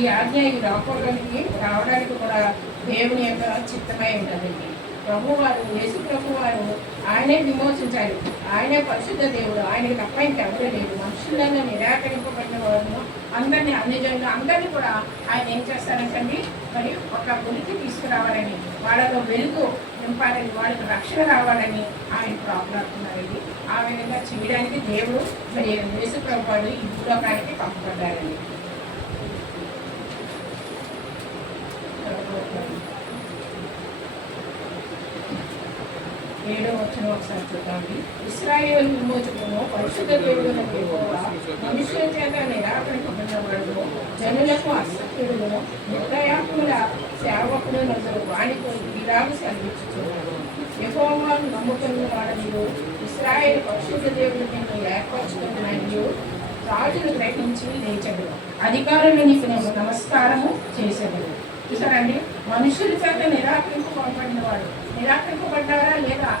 ఈ ఆజ్ఞ ఈ లోకంలోనికి రావడానికి కూడా దేవుని యొక్క చిత్తమై ఉంటుందండి. ప్రభువారు యేసు ప్రభువారు ఆయనే విమోచించాలి, ఆయనే పరిశుద్ధ దేవుడు, ఆయనకి తప్ప ఇంకెవరూ లేదు. మనుషులను నిరాకరింపబడిన వారు అందరినీ అన్ని జనులు అందరినీ కూడా ఆయన ఏం చేస్తారంటండి, మరి ఒక గురికి తీసుకురావాలని, వాళ్ళలో వెలుగు నింపాలని, వాళ్ళకి రక్షణ రావాలని ఆయన ప్రార్థిస్తున్నారండి. ఆ విధంగా చేయడానికి దేవుడు మరి యేసు ప్రభువారు ఈ భూలోకానికి పంపబడ్డారండి. 7వ వచనం ఒకసారి చూద్దామండి. ఇశ్రాయేలు విమోచకును పరిశుద్ధ దేవుడును యెహోవా మనుషుల చేత నిరాకరింపబడినవాడు, జనులకు అసత్యుడును నిర్దయాత్ముల సేవకుడు వాణితో ఇలాగ సెలవిచ్చుచున్నాడు. యెహోవాను నమ్ముకున్న వాడనియు ఇశ్రాయేలు పరిశుద్ధ దేవుడు నిన్ను ఏర్పరచుకున్ననియు రాజును గ్రహించి లేచడు, అధికారులు నీకు నమస్కారము చేసేవాడు. చూసారండి, మనుషుల చేత నిరాకరింపబడిన వాడు. నిరాకరింపబడ్డారా లేదా?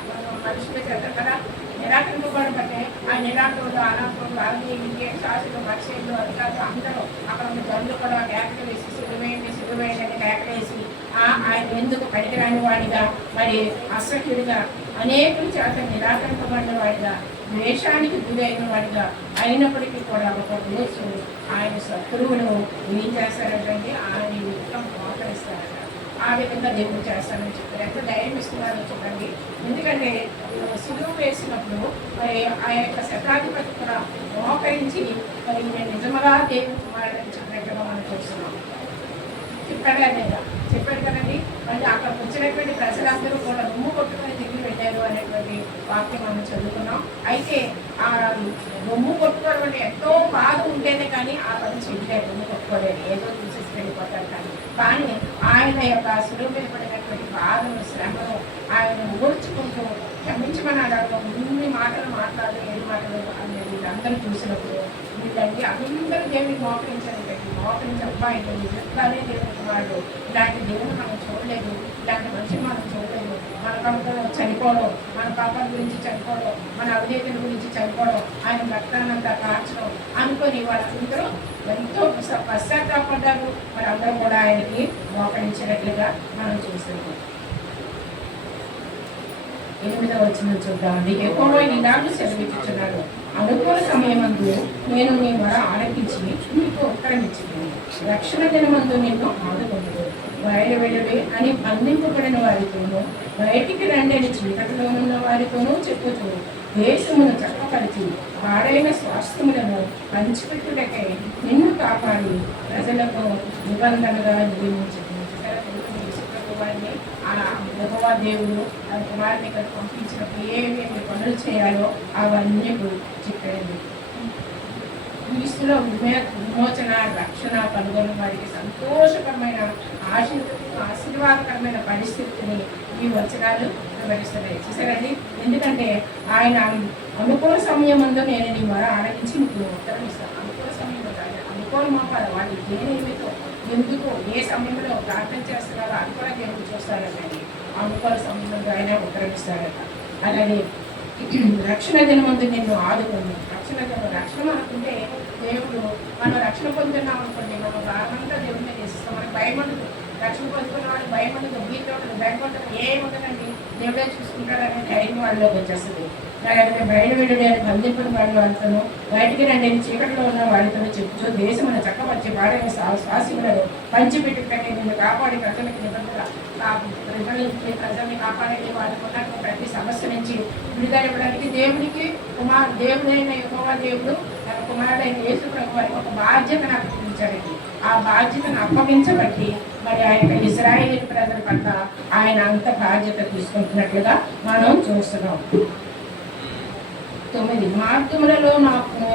మనుషుల చేత కదా నిరాకరింపబడబట్టే ఆ నిరాకరులు, అనాథులు, ఇంకే శాసులు, మత్స్యులు, అధికారులు అందరూ అక్కడ ఉన్న జనులు కూడా కేకలు వేసి సిలువేయండి అని కేకలు వేసి ఆయన ఎందుకు పనికిరాని వాడిగా, మరి అసహ్యుడిగా, అనేకుల చేత నిరాకరింపబడిన వాడిగా, ద్వేషానికి గురైన వాడిగా అయినప్పటికీ కూడా ఒక రోజు ఆయన శత్రువులు ఏం చేస్తారంటే ఆయన యుద్ధం మోకరిస్తారట. ఆ విధంగా దేవుడు చేస్తానని చెప్పారు. ఎంత ధైర్యం ఇస్తున్నారో చెప్పండి. ఎందుకంటే సిలువ వేసినప్పుడు మరి ఆ యొక్క శతాధిపతి కూడా మోకరించి మరి నేను నిజముగా దేవుడు కుమారుడని చెప్పినట్టుగా మనం చూస్తున్నాం. చెప్పాడు కదండి. మళ్ళీ అక్కడికి వచ్చినటువంటి ప్రజలందరూ కూడా రొమ్ము కొట్టుకొని దిగులు వెళ్ళారు అనేటువంటి వాక్యం మనం చదువుకున్నాం. అయితే ఆ రొమ్ము కొట్టుకోవడం అంటే ఎంతో బాధ ఉంటేనే కానీ ఆ పని చేయలేదు, రొమ్ము కొట్టుకోలేదు, ఏదో చూసేసి వెళ్ళిపోతారు. కానీ ఆయన యొక్క సులువు మీద పడినటువంటి బాధను, శ్రమను ఆయన ఓర్చుకుంటూ క్షమించమని అడగడం, ఇన్ని మాటలు మాట్లాడు, ఏడు మాటలు అనేది వీళ్ళందరూ చూసినప్పుడు వీళ్ళండి అందరూ దేవుడికి మోకరించారంటే మోకరించి అబ్బాయి నిజంగానే దేవుడికి వాడు, ఇలాంటి దేవుడు మనం చూడలేదు, ఇలాంటి మనిషిని మనం చూడలేదు, మన పాపం చనిపోవడం, మన పాపాల గురించి చనిపోవడం, మన అవినీతుల గురించి చనిపోవడం, ఆయన రక్తానంతా కార్చడం అనుకొని వాళ్ళందరూ ఎంతో పశ్చాత్తాపడ్డారు. మరి అందరూ కూడా ఆయనకి మోకరించినట్లుగా మనం చూస్తున్నాం. 8వ వచనం చూద్దామండి. యెహోవా ఇలాగ సెలవిచ్చుచున్నాడు, అనుకూల సమయమందు నేను నీ మొర ఆలకించి నీకు ఉత్తరమిచ్చుకుని రక్షణ దినమందు నిన్ను ఆదుకుంటు, బయలు వెళ్ళుడి అని బంధింపబడిన వారితోనూ బయటికి రండి అని చీకటిలోనున్న వారితోనూ చెప్పుతూ దేశమును చక్కపరిచి పాడైన స్వాస్థ్యములను పంచిపెట్టుటకై నిన్ను కాపాడి ప్రజలకు నిబంధనగా నియమించుకుని వారిని ఆ యెహోవా దేవుడు తన కుమారుని ఇక్కడ పంపించినప్పుడు ఏమేమి పనులు చేయాలో అవన్నీ చెప్పాడు. క్రీస్తులో విమోచన, రక్షణ కనుగొని వారికి సంతోషకరమైన ఆశీర్వాదకరమైన పరిస్థితిని ఈ వచనాలు వివరిస్తున్నాయి. చూసారండి, ఎందుకంటే ఆయన అనుకూల సమయం ముందు నేను నీ మొర ఆలకించి నీకు ఉత్తరం ఇస్తాను. అనుకూల సమయం అనుకూల మాపాలి వాళ్ళు ఏమేమితో ఎందుకు ఏ సమయంలో ప్రార్థన చేస్తున్నారో అది కూడా దేవుడు చూస్తారని అనుకోని సమయంలో ఆయన ఉత్తరమిస్తారట. అలాగే రక్షణ దినమందు నిన్ను ఆదుకుంది. రక్షణ అనుకుంటే దేవుడు మనం రక్షణ పొందుతున్నాం అనుకోండి, మనం భాగంగా దేవుడి మీద చేస్తాం. మనకు భయం ఉండదు. రక్షణ పొందుకున్న వాళ్ళు భయం ఉండదు, బీట్ ఉండదు, భయం ఉండదు, ఏముండదండి. దేవుడే చూసుకుంటారనే ధైర్యం వాళ్ళలోకి వచ్చేస్తుంది. అలాగే బయలువెళ్ళి బంధింపుని వాళ్ళు వాళ్ళతో బయటికి రండి చీకటిలో ఉన్న వాళ్ళతో చెప్తూ దేశం చక్కపరిచి వాడని శ్వాసములను పంచిపెట్టుకుంటే నిన్ను కాపాడి ప్రజలకు నిబంధన ప్రజల్ని కాపాడే వాళ్ళకున్న ప్రతి సమస్య నుంచి విడుదల ఇవ్వడానికి దేవుడైన యెహోవా దేవుడు తన కుమారుడైన యేసు ప్రభు వారికి ఒక బాధ్యతను అప్పగించాడండి. ఆ బాధ్యతను అప్పగించబట్టి మరి ఆయన ఇశ్రాయేలు ప్రజల పట్ల ఆయన అంత బాధ్యత తీసుకుంటున్నట్లుగా మనం చూస్తున్నాం. 9 మార్గములలో నాకు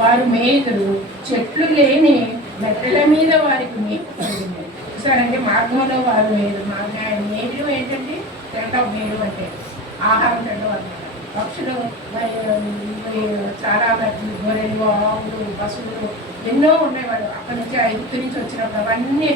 వారు మేయుదురు, చెట్లు లేని మెట్టల మీద వారికి మేలు కలిగింది. చూసారంటే మార్గంలో వారు మేలు ఏంటంటే తినటం, మేలు అంటే ఆహారం తినడం అన్నమాట. పక్షులు మరి చాలా గొర్రెలు, ఆవులు, పశువులు ఎన్నో ఉండేవాడు. అక్కడి నుంచి ఐగుప్తు నుంచి వచ్చినప్పుడు అవన్నీ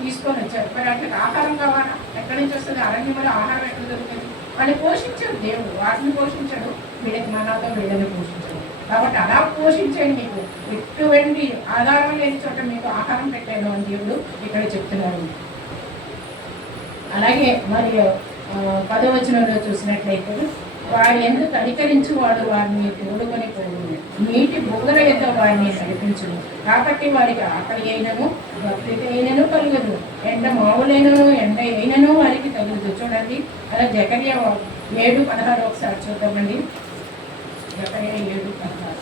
తీసుకొని వచ్చారు. మరి అట్లా ఆహారం కావాలా? ఎక్కడి నుంచి వస్తుంది? అరణ్యంలో ఆహారం ఎక్కడ దొరుకుతుంది? వాళ్ళు పోషించాడు దేవుడు, వాటిని పోషించాడు, వీళ్ళకి మనతో వీళ్ళని పోషించాడు. కాబట్టి అలా పోషించండి, మీకు ఎటువంటి ఆధారం లేని చోట మీకు ఆహారం పెట్టాను అని దేవుడు ఇక్కడ చెప్తున్నారు. అలాగే మరి 10వ వచనంలో చూసినట్లయితే వారి ఎందుకు కనికరించి వాడు వారిని తోడుకొని పోవును, నీటి బుగ్గల యొక్క వారిని నడిపించును. కాబట్టి వారికి ఆకలి అయినను భక్తి అయినను కలుగదు, ఎండ మావులైనను ఎండ అయినను వారికి తగులదు. చూడండి అలా జకర్యా 7:16 ఒకసారి చూద్దామండి. జకర్యా 7:16.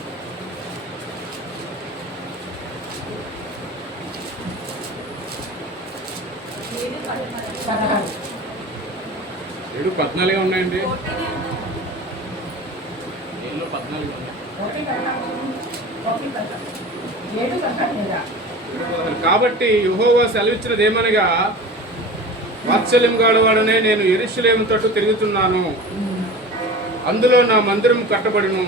7:14 ఉన్నాయండి. 7:14 ఉన్నాయి. కాబట్టి యెహోవా సెలవిచ్చినదేమనగా, వాత్సల్యం గాడవాడనే నేను యెరూషలేము తట్టు తిరుగుతున్నాను, అందులో నా మందిరం కట్టబడును.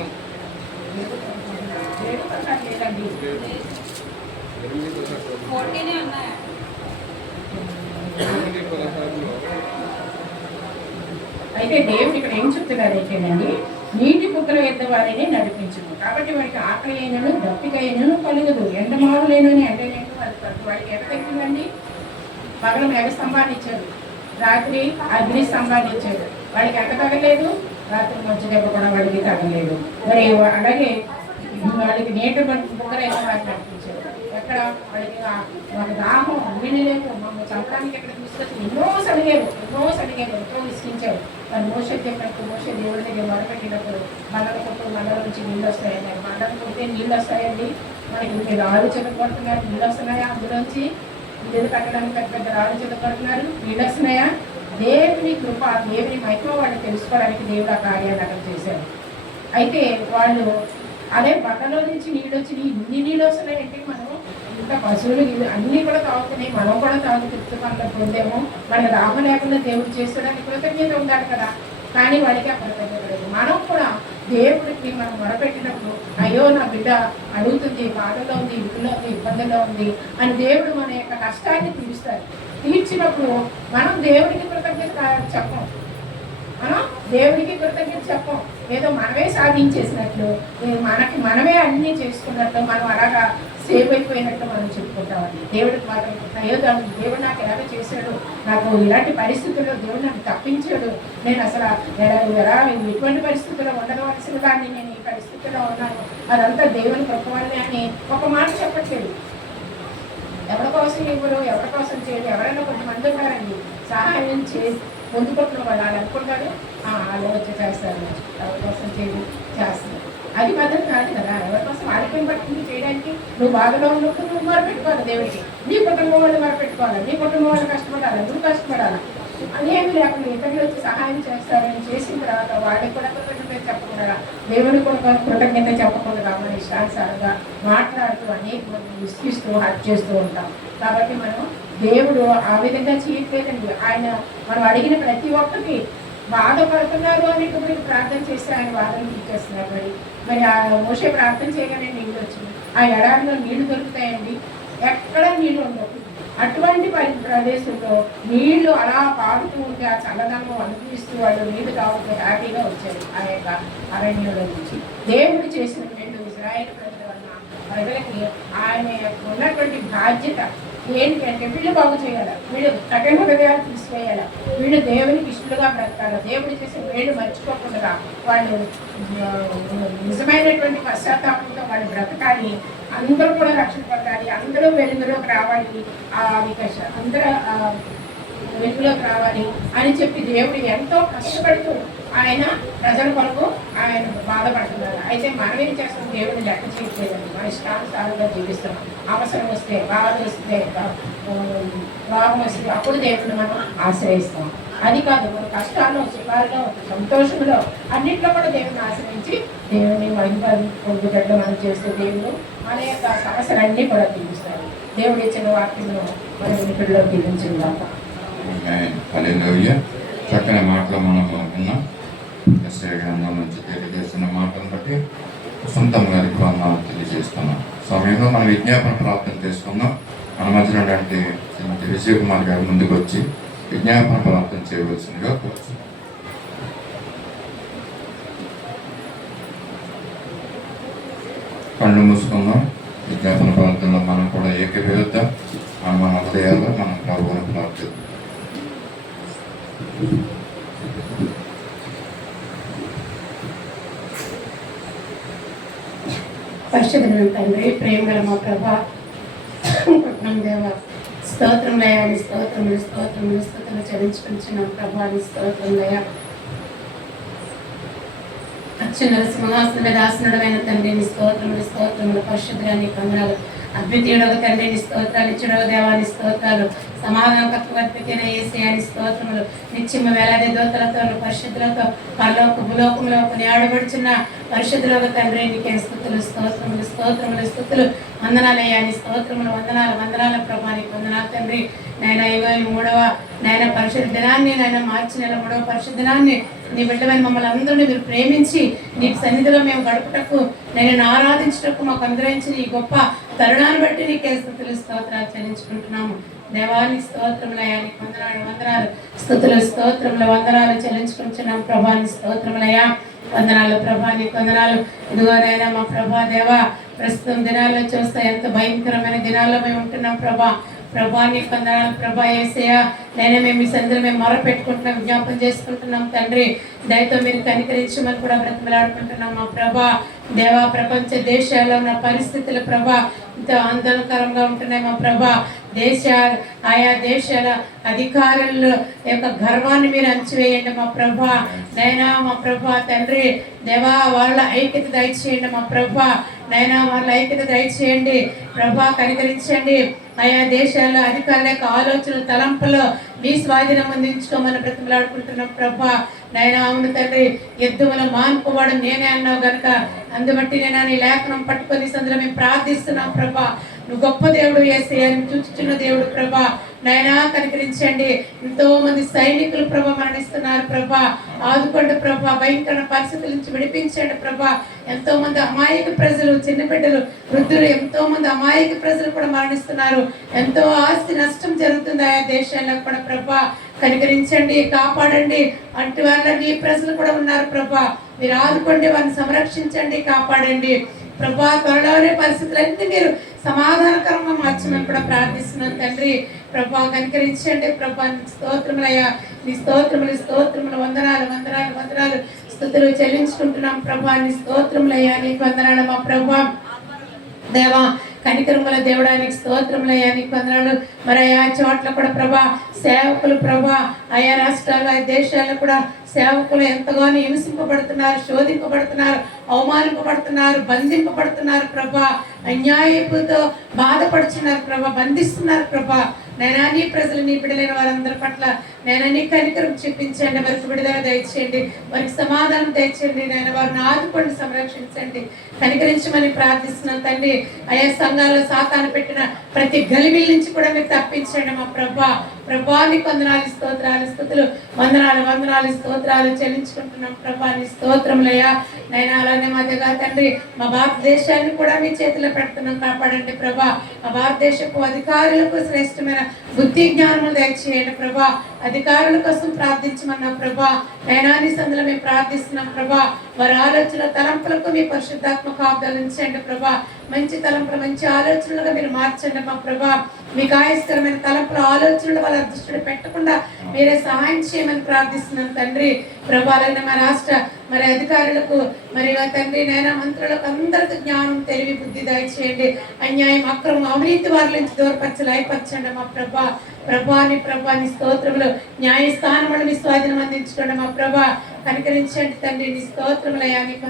అయితే దేవుడు ఇక్కడ ఏం చెప్తున్నారు అయితేనండి, నీటి బుగ్గల యొద్ద వారిని నడిపించును. కాబట్టి వాడికి ఆకలి అయినను దప్పిక అయినను కలుగదు, ఎండమావులేను ఎండలేను వాడికి ఎక్కడ తగ్గిందండి. పగలు మేఘ స్తంభాన్ని ఇచ్చాడు, రాత్రి అగ్ని స్తంభాన్ని ఇచ్చాడు, వాడికి ఎక్కడ తగలేదు. రాత్రి మంచి దెబ్బ కూడా వాడికి తగలేదు. మరి అలాగే వాడికి నీటి బుగ్గల యొక్క వారిని నడిపించాడు. ఎక్కడ వాడికి వాళ్ళ దాహం నీళ్ళు లేదు, మమ్మల్ని చంపడానికి ఎక్కడ తీసుకొచ్చి ఎన్నో సడిగారు, ఎంతో విసిగించారు. మరి మోషే చెప్పినప్పుడు మోషే దేవుడి దగ్గర మొదలుపెట్టినప్పుడు మండల నుంచి నీళ్ళు వస్తాయని, మండలం కొడితే నీళ్ళు వస్తాయండి. మనకి మీరు రాళ్ళు చెదగొడుతున్నారు, నీళ్ళు వస్తున్నాయా? అందులోంచి ఇల్లు కట్టడానికి పెద్ద పెద్ద రాళ్ళు చెదగొడుతున్నారు, నీళ్ళు వస్తున్నాయా? దేవుని కృప, దేవుని మహిమ వాళ్ళు తెలుసుకోవడానికి దేవుడు ఆ కార్యాన్ని అక్కడ చేశారు. అయితే వాళ్ళు అదే బండలో నుంచి నీళ్ళు వచ్చి ఇన్ని నీళ్ళు వస్తున్నాయంటే మనం ఇంకా పశువులు అన్నీ కూడా తాగుతున్నాయి, మనం కూడా తాగుతున్న పొందేమో. మన దాహం లేకుండా దేవుడు చేస్తాడని కృతజ్ఞత ఉండాలి కదా. కానీ వాడికి ఆ కృతజ్ఞత లేదు. మనం కూడా దేవుడికి మనం మొరపెట్టినప్పుడు, అయ్యో నా బిడ్డ అడుగుతుంది, బాధలో ఉంది, ఇంట్లో ఉంది, ఇబ్బందుల్లో ఉంది అని దేవుడు మన యొక్క కష్టాన్ని తీరుస్తారు. తీర్చినప్పుడు మనం దేవుడికి కృతజ్ఞత చెప్పం, మనం దేవుడికి కృతజ్ఞత చెప్పం. ఏదో మనమే సాధించేసినట్లు, మనమే అన్నీ చేసుకున్నట్లు, మనం అలాగా సేవ్ అయిపోయినట్టు మనం చెప్పుకుంటామండి. దేవుడికి మాత్రం అయ్యో దేవుడు నాకు ఎలాగ చేశాడు, నాకు ఇలాంటి పరిస్థితుల్లో దేవుడు నాకు తప్పించాడు, నేను అసలు ఎటువంటి పరిస్థితుల్లో ఉండవలసిన దాన్ని నేను ఈ పరిస్థితుల్లో ఉన్నాను, అదంతా దేవుని కృప వల్లే అని ఒక మాట చెప్పట్లేదు. ఎవరి కోసం ఇవ్వరు, ఎవరి కోసం చేయరు. ఎవరైనా కొంతమంది ఉన్నారండి సహాయం పొందుకుంటున్న వాళ్ళు అనుకుంటారు, వాళ్ళు వచ్చి చేస్తారు, ఎవరి కోసం చేస్తారు. అది పద్ధతి కాదు కదా. ఎవరి కోసం వాళ్ళకేం పట్టింది చేయడానికి? నువ్వు బాధలో ఉన్నప్పుడు నువ్వు మొరపెట్టుకోవాలి దేవుడికి, నీ కుటుంబం వాళ్ళు మొరపెట్టుకోవాలి, నీ కుటుంబం వాళ్ళు కష్టపడాలి, నువ్వు కష్టపడాలి. అదేమి లేకుండా ఇతరులు వచ్చి సహాయం చేస్తారని చేసిన తర్వాత వాళ్ళకి కూడా కృతజ్ఞత చెప్పకుండా, దేవుడికి కూడా కృతజ్ఞత చెప్పకుండా మన ఇష్టానుసారంగా మాట్లాడుతూ అనేక మంది విసిగిస్తూ హత్య చేస్తూ ఉంటాం. కాబట్టి మనం దేవుడు ఆ విధంగా చేయట్లేదండి. ఆయన మనం అడిగిన ప్రతి ఒక్కరికి బాధపడుతున్నారు అనేటువంటి ప్రార్థన చేస్తే ఆయన బాధలు తీర్చేస్తున్నారు. మరి ఆ మోషే ప్రార్థన చేయగానే నీళ్ళు వచ్చింది. ఆ ఎడారిలో నీళ్లు దొరుకుతాయండి, ఎక్కడ నీళ్ళు ఉండవు. అటువంటి ప్రదేశంలో నీళ్లు అలా పారుతూ ఉంటే ఆ చల్లదనం అనుభవిస్తూ వాళ్ళు నీళ్లు తాగుతూ హ్యాపీగా వచ్చారు ఆ యొక్క అరణ్యంలో నుంచి. దేవుడు చేసిన మేలు ఇజ్రాయేల్ ప్రజలకి ఆయన ఉన్నటువంటి బాధ్యత ఏంటంటే వీళ్ళు బాగు చేయాలి, వీళ్ళు కఠిన హృదయాలు తీసివేయాలి, వీళ్ళు దేవునికి ఇష్టలుగా బ్రతకాలి, దేవుడు చేసే మేలు మర్చిపోకుండా వాళ్ళు నిజమైనటువంటి పశ్చాత్తాపంతో వాళ్ళు బ్రతకాలి, అందరూ కూడా రక్షణ పొందాలి, అందరూ వెలుగులోకి రావాలి, అందరూ వెలుగులోకి రావాలి అని చెప్పి దేవుడు ఎంతో కష్టపడుతూ ఆయన ప్రజల కొరకు ఆయన బాధపడుతున్నారు. అయితే మనం ఏం చేస్తాం? దేవుడిని లెక్క చేయట్లేదండి. మన ఇష్టానుసారంగా జీవిస్తున్నాం. అవసరం వస్తే, బాధ వస్తే, రోగం వస్తే అప్పుడు దేవుడిని మనం ఆశ్రయిస్తాం. అది కాదు, మన కష్టాల్లో, సుఖాల్లో, సంతోషంలో అన్నింటిలో కూడా దేవుడిని ఆశ్రయించి దేవుని పొందుగడ్డ మనం చేస్తే దేవుడు మన యొక్క సమస్యలన్నీ కూడా తీరుస్తారు. దేవుడు ఇచ్చిన వాక్యంలో మన వినికిడిలో తీరించిందాక. చక్కని మాటలు మనం విన్నాం. ఎస్ఐ గ్రంథం నుంచి తెలియజేస్తున్న మాటలను బట్టి సొంతం గారికి వందనాలు తెలియజేస్తున్నాం. సమయంలో మనం విజ్ఞాపన ప్రార్థన చేసుకుందాం. మన మధ్యలో శ్రీమతి విజయకుమార్ గారి ముందుకు వచ్చి విజ్ఞాపన ప్రార్థన చేయవలసిందిగా కోరుతున్నాం. కళ్ళు మూసుకుందాం. విజ్ఞాపన ప్రార్థనలో మనం కూడా ఏకీభవిద్దాం. మన హృదయాల్లో మనం ప్రభువుని ప్రార్థిద్దాం. పరిశుద్ధుల తండ్రి, ప్రేమగల మా ప్రభా, దేవ స్తోత్రంలయాన్ని స్తోత్రములు చెల్లించుకుంటున్నాం. ప్రభాని స్తోత్రంలయ అత్యున్నత సింహాసనం మీద ఆసనుడమైన తండ్రిని స్తోత్రములు పరిశుద్ధులని కొందరాలు అద్వితీయుడవ తండ్రిని స్తోత్రాలు, ఇచ్చుడవ దేవాని స్తోత్రాలు, సమాధానకర్తైన యేసయ్యాని స్తోత్రములు, నిత్యము వేలాది దూతలతో పరిశుద్ధులతో పరలోక భూలోకంలో కొనియాడబడుచున్న పరిశుద్ధులవ తండ్రి నీకే స్తోత్రములు వందనాలయ్యాని వందనాల ప్రభానికి వందనాలు తండ్రి. నాయన ఇవో మూడవ నాయన పరిశుద్ధ దినాన్ని నాయన మార్చి నెల మూడవ పరిశుద్ధ దినాన్ని నీ బిడ్డమైన మమ్మల్ని అందరినీ మీరు ప్రేమించి నీకు సన్నిధిలో మేము గడుపుటకు నేను ఆరాధించుటకు మాకు అనుగ్రహించిన ఈ గొప్ప తరుణాన్ని బట్టి నీకే స్తోత్రాలు చెల్లించుకుంటున్నాము. దేవానికి స్తోత్రములయానికి వందనాలు చెల్లించుకుంటున్నాం. ప్రభాని స్తోత్రములయా వందనాలు, ప్రభానికి వందనాలు. ఇదిగోనైనా మా ప్రభా దేవా, ప్రస్తుతం దినాల్లో చూస్తే ఎంత భయంకరమైన దినాల్లో మేము ఉంటున్నాం. ప్రభాని వందనాలు. ప్రభా యేసయ్యా, మేము మీ సందులో మేము మొరపెట్టుకుంటున్నాం, విజ్ఞాపన చేసుకుంటున్నాం తండ్రి. దయతో మీరు కనికరించమని కూడా బ్రతిమలాడుకుంటున్నాం మా ప్రభా దేవా. ప్రపంచ దేశాల్లో ఉన్న పరిస్థితులు ప్రభా ఎంతో ఆందోళనకరంగా ఉంటున్నాయి మా ప్రభా. ఆయా దేశాల అధికారుల యొక్క గర్వాన్ని మీరు అంచివేయండి మా ప్రభా. నైనా మా ప్రభా తండ్రి దేవా, వాళ్ళ ఐక్యత దయచేయండి మా ప్రభా. నైనా వాళ్ళ ఐక్యత దయచేయండి ప్రభా, కనికరించండి. ఆయా దేశాల్లో అధికారుల యొక్క ఆలోచనలు, తలంపులు మీ స్వాధీనం అందించుకోమని బ్రతిమలాడుకుంటున్నాం ప్రభా. నైనా అవును తండ్రి, యుద్ధములు మానుకోవడం నేనే అన్నావు గనుక అందుబట్టి నేను నీ లేఖనం పట్టుకొని సందులో మేము ప్రార్థిస్తున్నాం ప్రభా. నువ్వు గొప్ప దేవుడు యేసయ్యా, చూచుచున్న దేవుడు ప్రభా. నైనా కనికరించండి. ఎంతో మంది సైనికులు ప్రభా మరణిస్తున్నారు ప్రభా. ఆదుకోండి ప్రభా, భయంకర పరిస్థితుల నుంచి విడిపించండి ప్రభా. ఎంతో మంది అమాయక ప్రజలు, చిన్న బిడ్డలు, వృద్ధులు, ఎంతో మంది అమాయక ప్రజలు కూడా మరణిస్తున్నారు. ఎంతో ఆస్తి నష్టం జరుగుతుంది ఆయా దేశాల్లో కూడా ప్రభా. కనికరించండి, కాపాడండి. అటు వాళ్ళ నీ ప్రజలు కూడా ఉన్నారు ప్రభా. మీరు ఆదుకోండి, వారిని సంరక్షించండి, కాపాడండి ప్రభా. త్వరలోనే పరిస్థితులన్నీ మీరు సమాధానకరంగా మార్చమని కూడా ప్రార్థిస్తున్నాను తండ్రి. ప్రభా కనికరించండి ప్రభా. స్తోత్రములయ్యా, నీ స్తోత్రములు వందనాలు స్తుతులు చెల్లించుకుంటున్నాం ప్రభా. నీ స్తోత్రములయ్యా, నీకు వందనాలు మా ప్రభా దేవా. కనికరముల దేవుడానికి స్తోత్రములయ్యా, నీకు వందనాలు. మరి ఆయా చోట్ల కూడా ప్రభా సేవకులు ప్రభా, ఆయా రాష్ట్రాలు, ఆయా దేశాల్లో కూడా సేవకులు ఎంతగానో హింసింపబడుతున్నారు, శోధింపబడుతున్నారు, అవమానింపబడుతున్నారు, బంధింపబడుతున్నారు ప్రభా. అన్యాయపుతో బాధపడుతున్నారు ప్రభా, బంధిస్తున్నారు ప్రభా. నైనా నీ ప్రజలు, నీ బిడ్డలైన వారందరి పట్ల నేను నీ కనికరం చూపించండి, వారికి విడుదల దయచేయండి, వారికి సమాధానం దయచేయండి. నేను వారిని ఆదుకోండి, సంరక్షించండి, కనికరించమని ప్రార్థిస్తున్నాను తండ్రి. అయా సంఘాల్లో సాతాను పెట్టిన ప్రతి గలిబిల్ నుంచి కూడా మీరు తప్పించండి మా ప్రభా. ప్రభానికి వందనాలు, స్తోత్రాలు, స్తుతులు, వందనాలు స్తోత్రాలు చెల్లించుకుంటున్నాం ప్రభా. నీ స్తోత్రములయ్యా నైనా. అలానే మధ్యగా తండ్రి మా భారతదేశాన్ని కూడా మీ చేతిలో పెడుతున్నాం, కాపాడండి ప్రభా. మా భారతదేశపు అధికారులకు శ్రేష్టమైన బుద్ధి జ్ఞానములు దయచేయండి ప్రభా. అధికారుల కోసం ప్రార్థించమన్నా ప్రభా. నైనాని సందులో మేము ప్రార్థిస్తున్నాం ప్రభా. వారి ఆలోచన తలంపులకు మీ పరిశుద్ధాత్మ కాపుదలు ఉంచండి ప్రభా. మంచి తలంపులు, మంచి ఆలోచనలుగా మీరు మార్చండి మా ప్రభా. మీకు ఆయస్కరమైన తలంపుల ఆలోచనలు వాళ్ళ దృష్టిలో పెట్టకుండా మీరే సహాయం చేయమని ప్రార్థిస్తున్నాం తండ్రి ప్రభా. అలాగే మా రాష్ట్ర మరి అధికారులకు మరి తండ్రి నైనా మంత్రులకు అందరికి జ్ఞానం, తెలివి, బుద్ధి దయచేయండి. అన్యాయం, అక్రమం, అవినీతి వారి నుంచి దూరపరచండి మా ప్రభా. ప్రభాని స్తోత్రములు, న్యాయస్థానములు మీ స్వాధీనం అందించుకోండి మా ప్రభా. కనికరించండి తండ్రి. నీ స్తోత్రములయ్యా, నీకు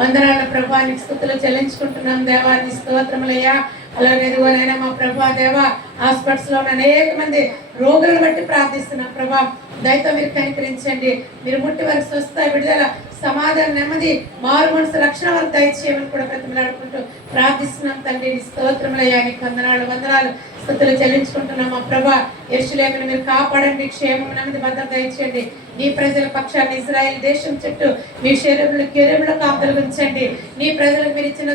వందనాలు ప్రభా. నీకు స్తుతులు చెల్లించుకుంటున్నాం దేవా, నీ స్తోత్రములయ్యా. అలాగే ఎదుగోనైనా మా ప్రభా దేవా, హాస్పిటల్స్ లో ఉన్న అనేక మంది రోగులను బట్టి ప్రార్థిస్తున్నాం ప్రభా. దయతో మీరు కనికరించండి. మీరు ముట్టి వారికి స్వస్థ, విడుదల, సమాధానం, నెమ్మది, మారు మనసు, రక్షణ వరకు దయచేయమని కూడా ప్రతిమలాడుకుంటూ ప్రార్థిస్తున్నాం తండ్రి. నీ స్తోత్రములయ్యా, నీకు వందనాలు స్తుతులు చెల్లించుకుంటున్నాం మా ప్రభా. యెరూషలేమును మీరు కాపాడండి, క్షేమం, నెమ్మది, భద్రత దయచేయండి. నీ ప్రజల పక్షాన్ని ఇశ్రాయేల్ దేశం చుట్టూ మీ కెరూబుల కాపుదలు ఉంచండి. నీ ప్రజలకు మీరు ఇచ్చిన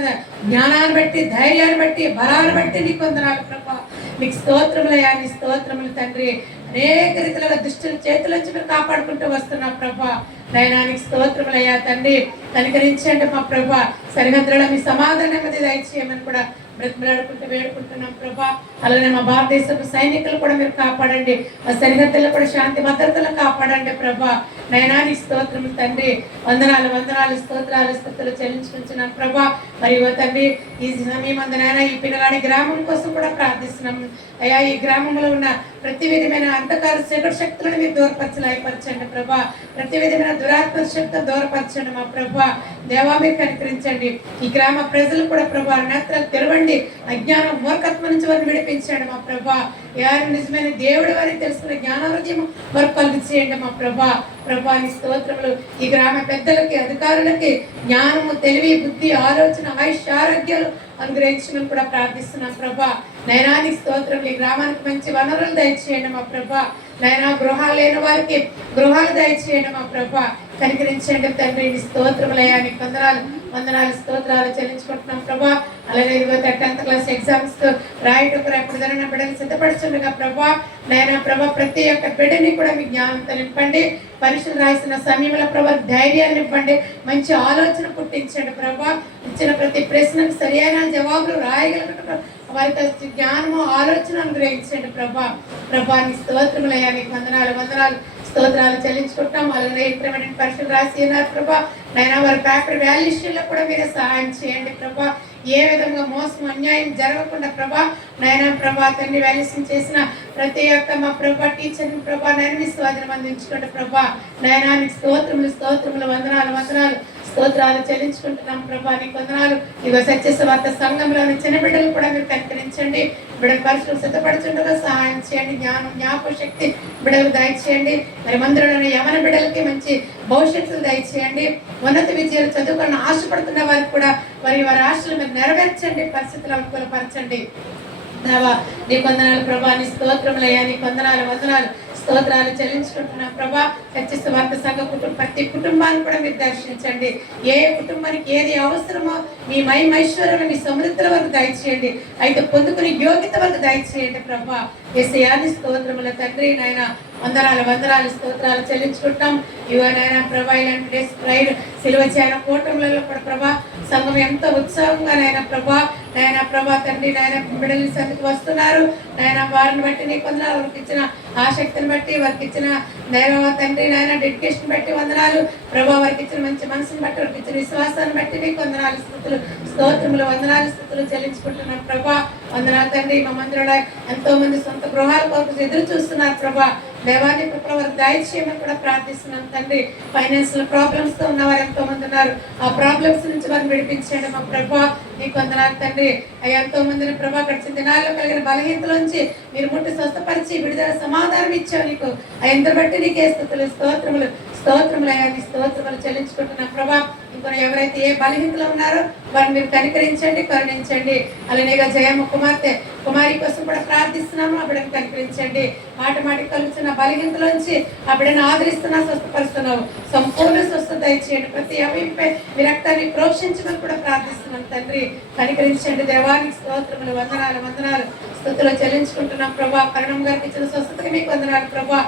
జ్ఞానాన్ని బట్టి, ధైర్యాన్ని బట్టి, బలాన్ని బట్టి నీకు వందనాలు ప్రభా. నీకు స్తోత్రములయ్యా, నీ స్తోత్రములు తండ్రి. అనేక రీతిలో దుష్టుల చేతుల నుంచి మీరు కాపాడుకుంటూ వస్తున్నాం ప్రభా. నయనానికి స్తోత్రములయ్యా తండ్రి. కనికరించండి మా ప్రభా. సరిహద్దులలో మీ సమాధానం నెమ్మది దయచేయమని కూడా బ్రతిమలాడుకుంటూ వేడుకుంటున్నాం ప్రభా. అలానే మా భారతదేశపు సైనికులు కూడా మీరు కాపాడండి. మా సరిహద్దుల్లో కూడా శాంతి భద్రతలు కాపాడండి ప్రభా. నయనానికి స్తోత్రము తండ్రి. వందనాలు స్తుతులు చెల్లించుకుంటున్నాం ప్రభా. మరి తండ్రి ఈ సమయం అందనైనా ఈ పిల్లగాడి గ్రామం కోసం కూడా ప్రార్థిస్తున్నాం అయ్యా. ఈ గ్రామంలో ఉన్న ప్రతి విధమైన అంధకార చీకటి శక్తులను మీరు దూరపరచండి ప్రభా. ప్రతి విధమైన దురాత్మ శక్తులు దూరపరచండి మా ప్రభా. దేవా మీరు కనికరించండి. ఈ గ్రామ ప్రజలు కూడా ప్రభా నేత్రాలు తెరవండి. అజ్ఞానం, మూర్ఖత్వం నుంచి వారిని విడిపించండి మా ప్రభా. ఎవరు నిజమైన దేవుడు వారిని తెలుసుకునే జ్ఞానారోగ్యం వారికి కలుగు చేయండి మా ప్రభా. ప్రభాని స్తోత్రములు. ఈ గ్రామ పెద్దలకి, అధికారులకి జ్ఞానము, తెలివి, బుద్ధి, ఆలోచన, ఆయుష్, ఆరోగ్యాలు అనుగ్రహించమని కూడా ప్రార్థిస్తున్నాం ప్రభా. నయనానికి స్తోత్రం. ఈ గ్రామానికి మంచి వనరులు దయచేయండి మా ప్రభా. నైనా గృహాలు లేని వారికి గృహాలు దయచేయండి మా ప్రభా. కనికరించండి తండ్రి. నీ స్తోత్రములయ్యా, నీకు వందనాలు స్తోత్రాలు చెల్లించుకుంటున్నాం ప్రభా. అలాగే ఇదిగో 10th క్లాస్ ఎగ్జామ్స్ రాయటం ఎప్పుడు జరిగిన బిడ్డలు సిద్ధపడుతుండగా ప్రభా. నైనా ప్రభా ప్రతి ఒక్క బిడ్డని కూడా మీ జ్ఞానంతో నింపండి. పరీక్షలు రాసిన సమయంలో ప్రభా ధైర్యాన్ని ఇవ్వండి. మంచి ఆలోచన పుట్టించండి ప్రభా. ఇచ్చిన ప్రతి ప్రశ్నకు సరైన జవాబులు రాయగలగటం వారికి జ్ఞానము, ఆలోచన అనుగ్రహించండి ప్రభా. ప్రభాని స్తోత్రములయ్యా, నీకు వందనాలు స్తోత్రాలు చెల్లించుకుంటాం. అలాగే ఇంటర్మీడియట్ పరీక్షలు రాసి ఉన్నారు ప్రభా. నైనా వారి పేపర్ వాల్యుయేషన్లో కూడా మీరే సహాయం చేయండి ప్రభా. ఏ విధంగా మోసం, అన్యాయం జరగకుండా ప్రభా. నైనా ప్రభా తండ్రి వాల్యుయేషన్ చేసిన ప్రతి ఒక్క మా ప్రభా టీచర్ని ప్రభా నైనా మీ స్వాధీనం అందించుకోండి ప్రభా. నైనానికి స్తోత్రములు వందనాలు స్తోత్రాలు చెల్లించుకుంటున్నాం ప్రభా. నీకు వందనాలు. ఇదిగో సత్యస్వార్త సంఘంలోని చిన్న బిడ్డలు కూడా మీరు కనికరించండి. బిడ్డల పరిస్థితులు సిద్ధపడుతుండగా సహాయం చేయండి. జ్ఞాపక శక్తి బిడ్డలు దయచేయండి. మరి మందిరంలోని యవన బిడ్డలకి మంచి భవిష్యత్తులు దయచేయండి. ఉన్నత విద్యలు చదువుకొని ఆశపడుతున్న వారికి కూడా వారి ఆశలు మీరు నెరవేర్చండి. పరిస్థితులు అనుకూలపరచండి. నీకు వందనాలు ప్రభా. నీ స్తోత్రములయ్యా, నీకు వందనాలు స్తోత్రాలు చెల్లించుకుంటున్నాం ప్రభా. సత్యస్వార్త సంఘ ప్రతి కుటుంబాన్ని కూడా మీరు దర్శించండి. ఏ కుటుంబానికి ఏది అవసరమో మీ మహిమైశ్వర్యం, మీ సమృద్ధుల వరకు దయచేయండి. అయితే పొందుకుని యోగ్యత వరకు దయచేయండి ప్రభా. యేసయ్యాని స్తోత్రముల తండ్రి. నాయన వందనాలు స్తోత్రాలు చెల్లించుకుంటాం. ఇవనైనా ప్రభా ఇలాంటి డేస్ ప్రైడ్ సిలువ చేయన కూటములలో కూడా ప్రభా సంఘం ఎంతో ఉత్సాహంగా నాయన ప్రభా తండ్రి నాయన బిడ్డల సందికి వస్తున్నారు. నాయన వారిని బట్టి నీకు వందనాలు. వారికి ఇచ్చిన ఆసక్తిని బట్టి, వారికి ఇచ్చిన దైవ తండ్రి నాయన డెడికేషన్ బట్టి వందనాలు ప్రభా. వారికి ఇచ్చిన మంచి మనసుని బట్టి, వారికి ఇచ్చిన విశ్వాసాన్ని బట్టి నీకు వందనాలు స్తోత్రములు చెల్లించుకుంటున్నాం ప్రభా. వందనాలు తండ్రి. మా మందిరంలో ఎంతో మంది సొంత గృహాల కొరకు ఎదురు చూస్తున్నారు ప్రభా. దేవాన్ని కృపలో వారికి దయచేయమని కూడా ప్రార్థిస్తున్నాం తండ్రి. ఫైనాన్షియల్ ప్రాబ్లమ్స్ తో ఉన్నవారు ఎంతో మంది ఉన్నారు. ఆ ప్రాబ్లమ్స్ నుంచి వారిని విడిపించండి మా ప్రభా. నీకు వందనాలు తండ్రి. ఎంతో మందిని ప్రభా గడిచిన దినాల్లో కలిగిన బలహీనతల నుంచి మీరు ముట్టి స్వస్థపరిచి విడుదల ఆధారం ఇచ్చావు నీకు ఎంత బట్టి నీకే స్తుతులు స్తోత్రములు స్తోత్రములయ్యా నీ స్తోత్రములు చెల్లించుకుంటున్నాం ప్రభా. ఇంకో ఎవరైతే ఏ బలహీనతలో ఉన్నారో వారిని మీరు కనికరించండి, కరుణించండి. అలానేగా జయమ్మ కుమారి కోసం కూడా ప్రార్థిస్తున్నాము. ఆ బిడ్డను కనికరించండి. మాటి కలుగుతున్న బలహీనతలోంచి ఆ బిడ్డను ఆదరిస్తున్నా, స్వస్థపరుస్తున్నావు. సంపూర్ణ స్వస్థత దయచేయండి. ప్రతి అవయంపై మీ రక్తాన్ని ప్రోక్షించమని కూడా ప్రార్థిస్తున్నాం తండ్రి. కనికరించండి దేవానికి స్తోత్రములు, వందనాలు స్తుతులు చెల్లించుకుంటున్నాం ప్రభా. కరుణం గారికి ఇచ్చిన స్వస్థతకి మీకు వందనాలు ప్రభా.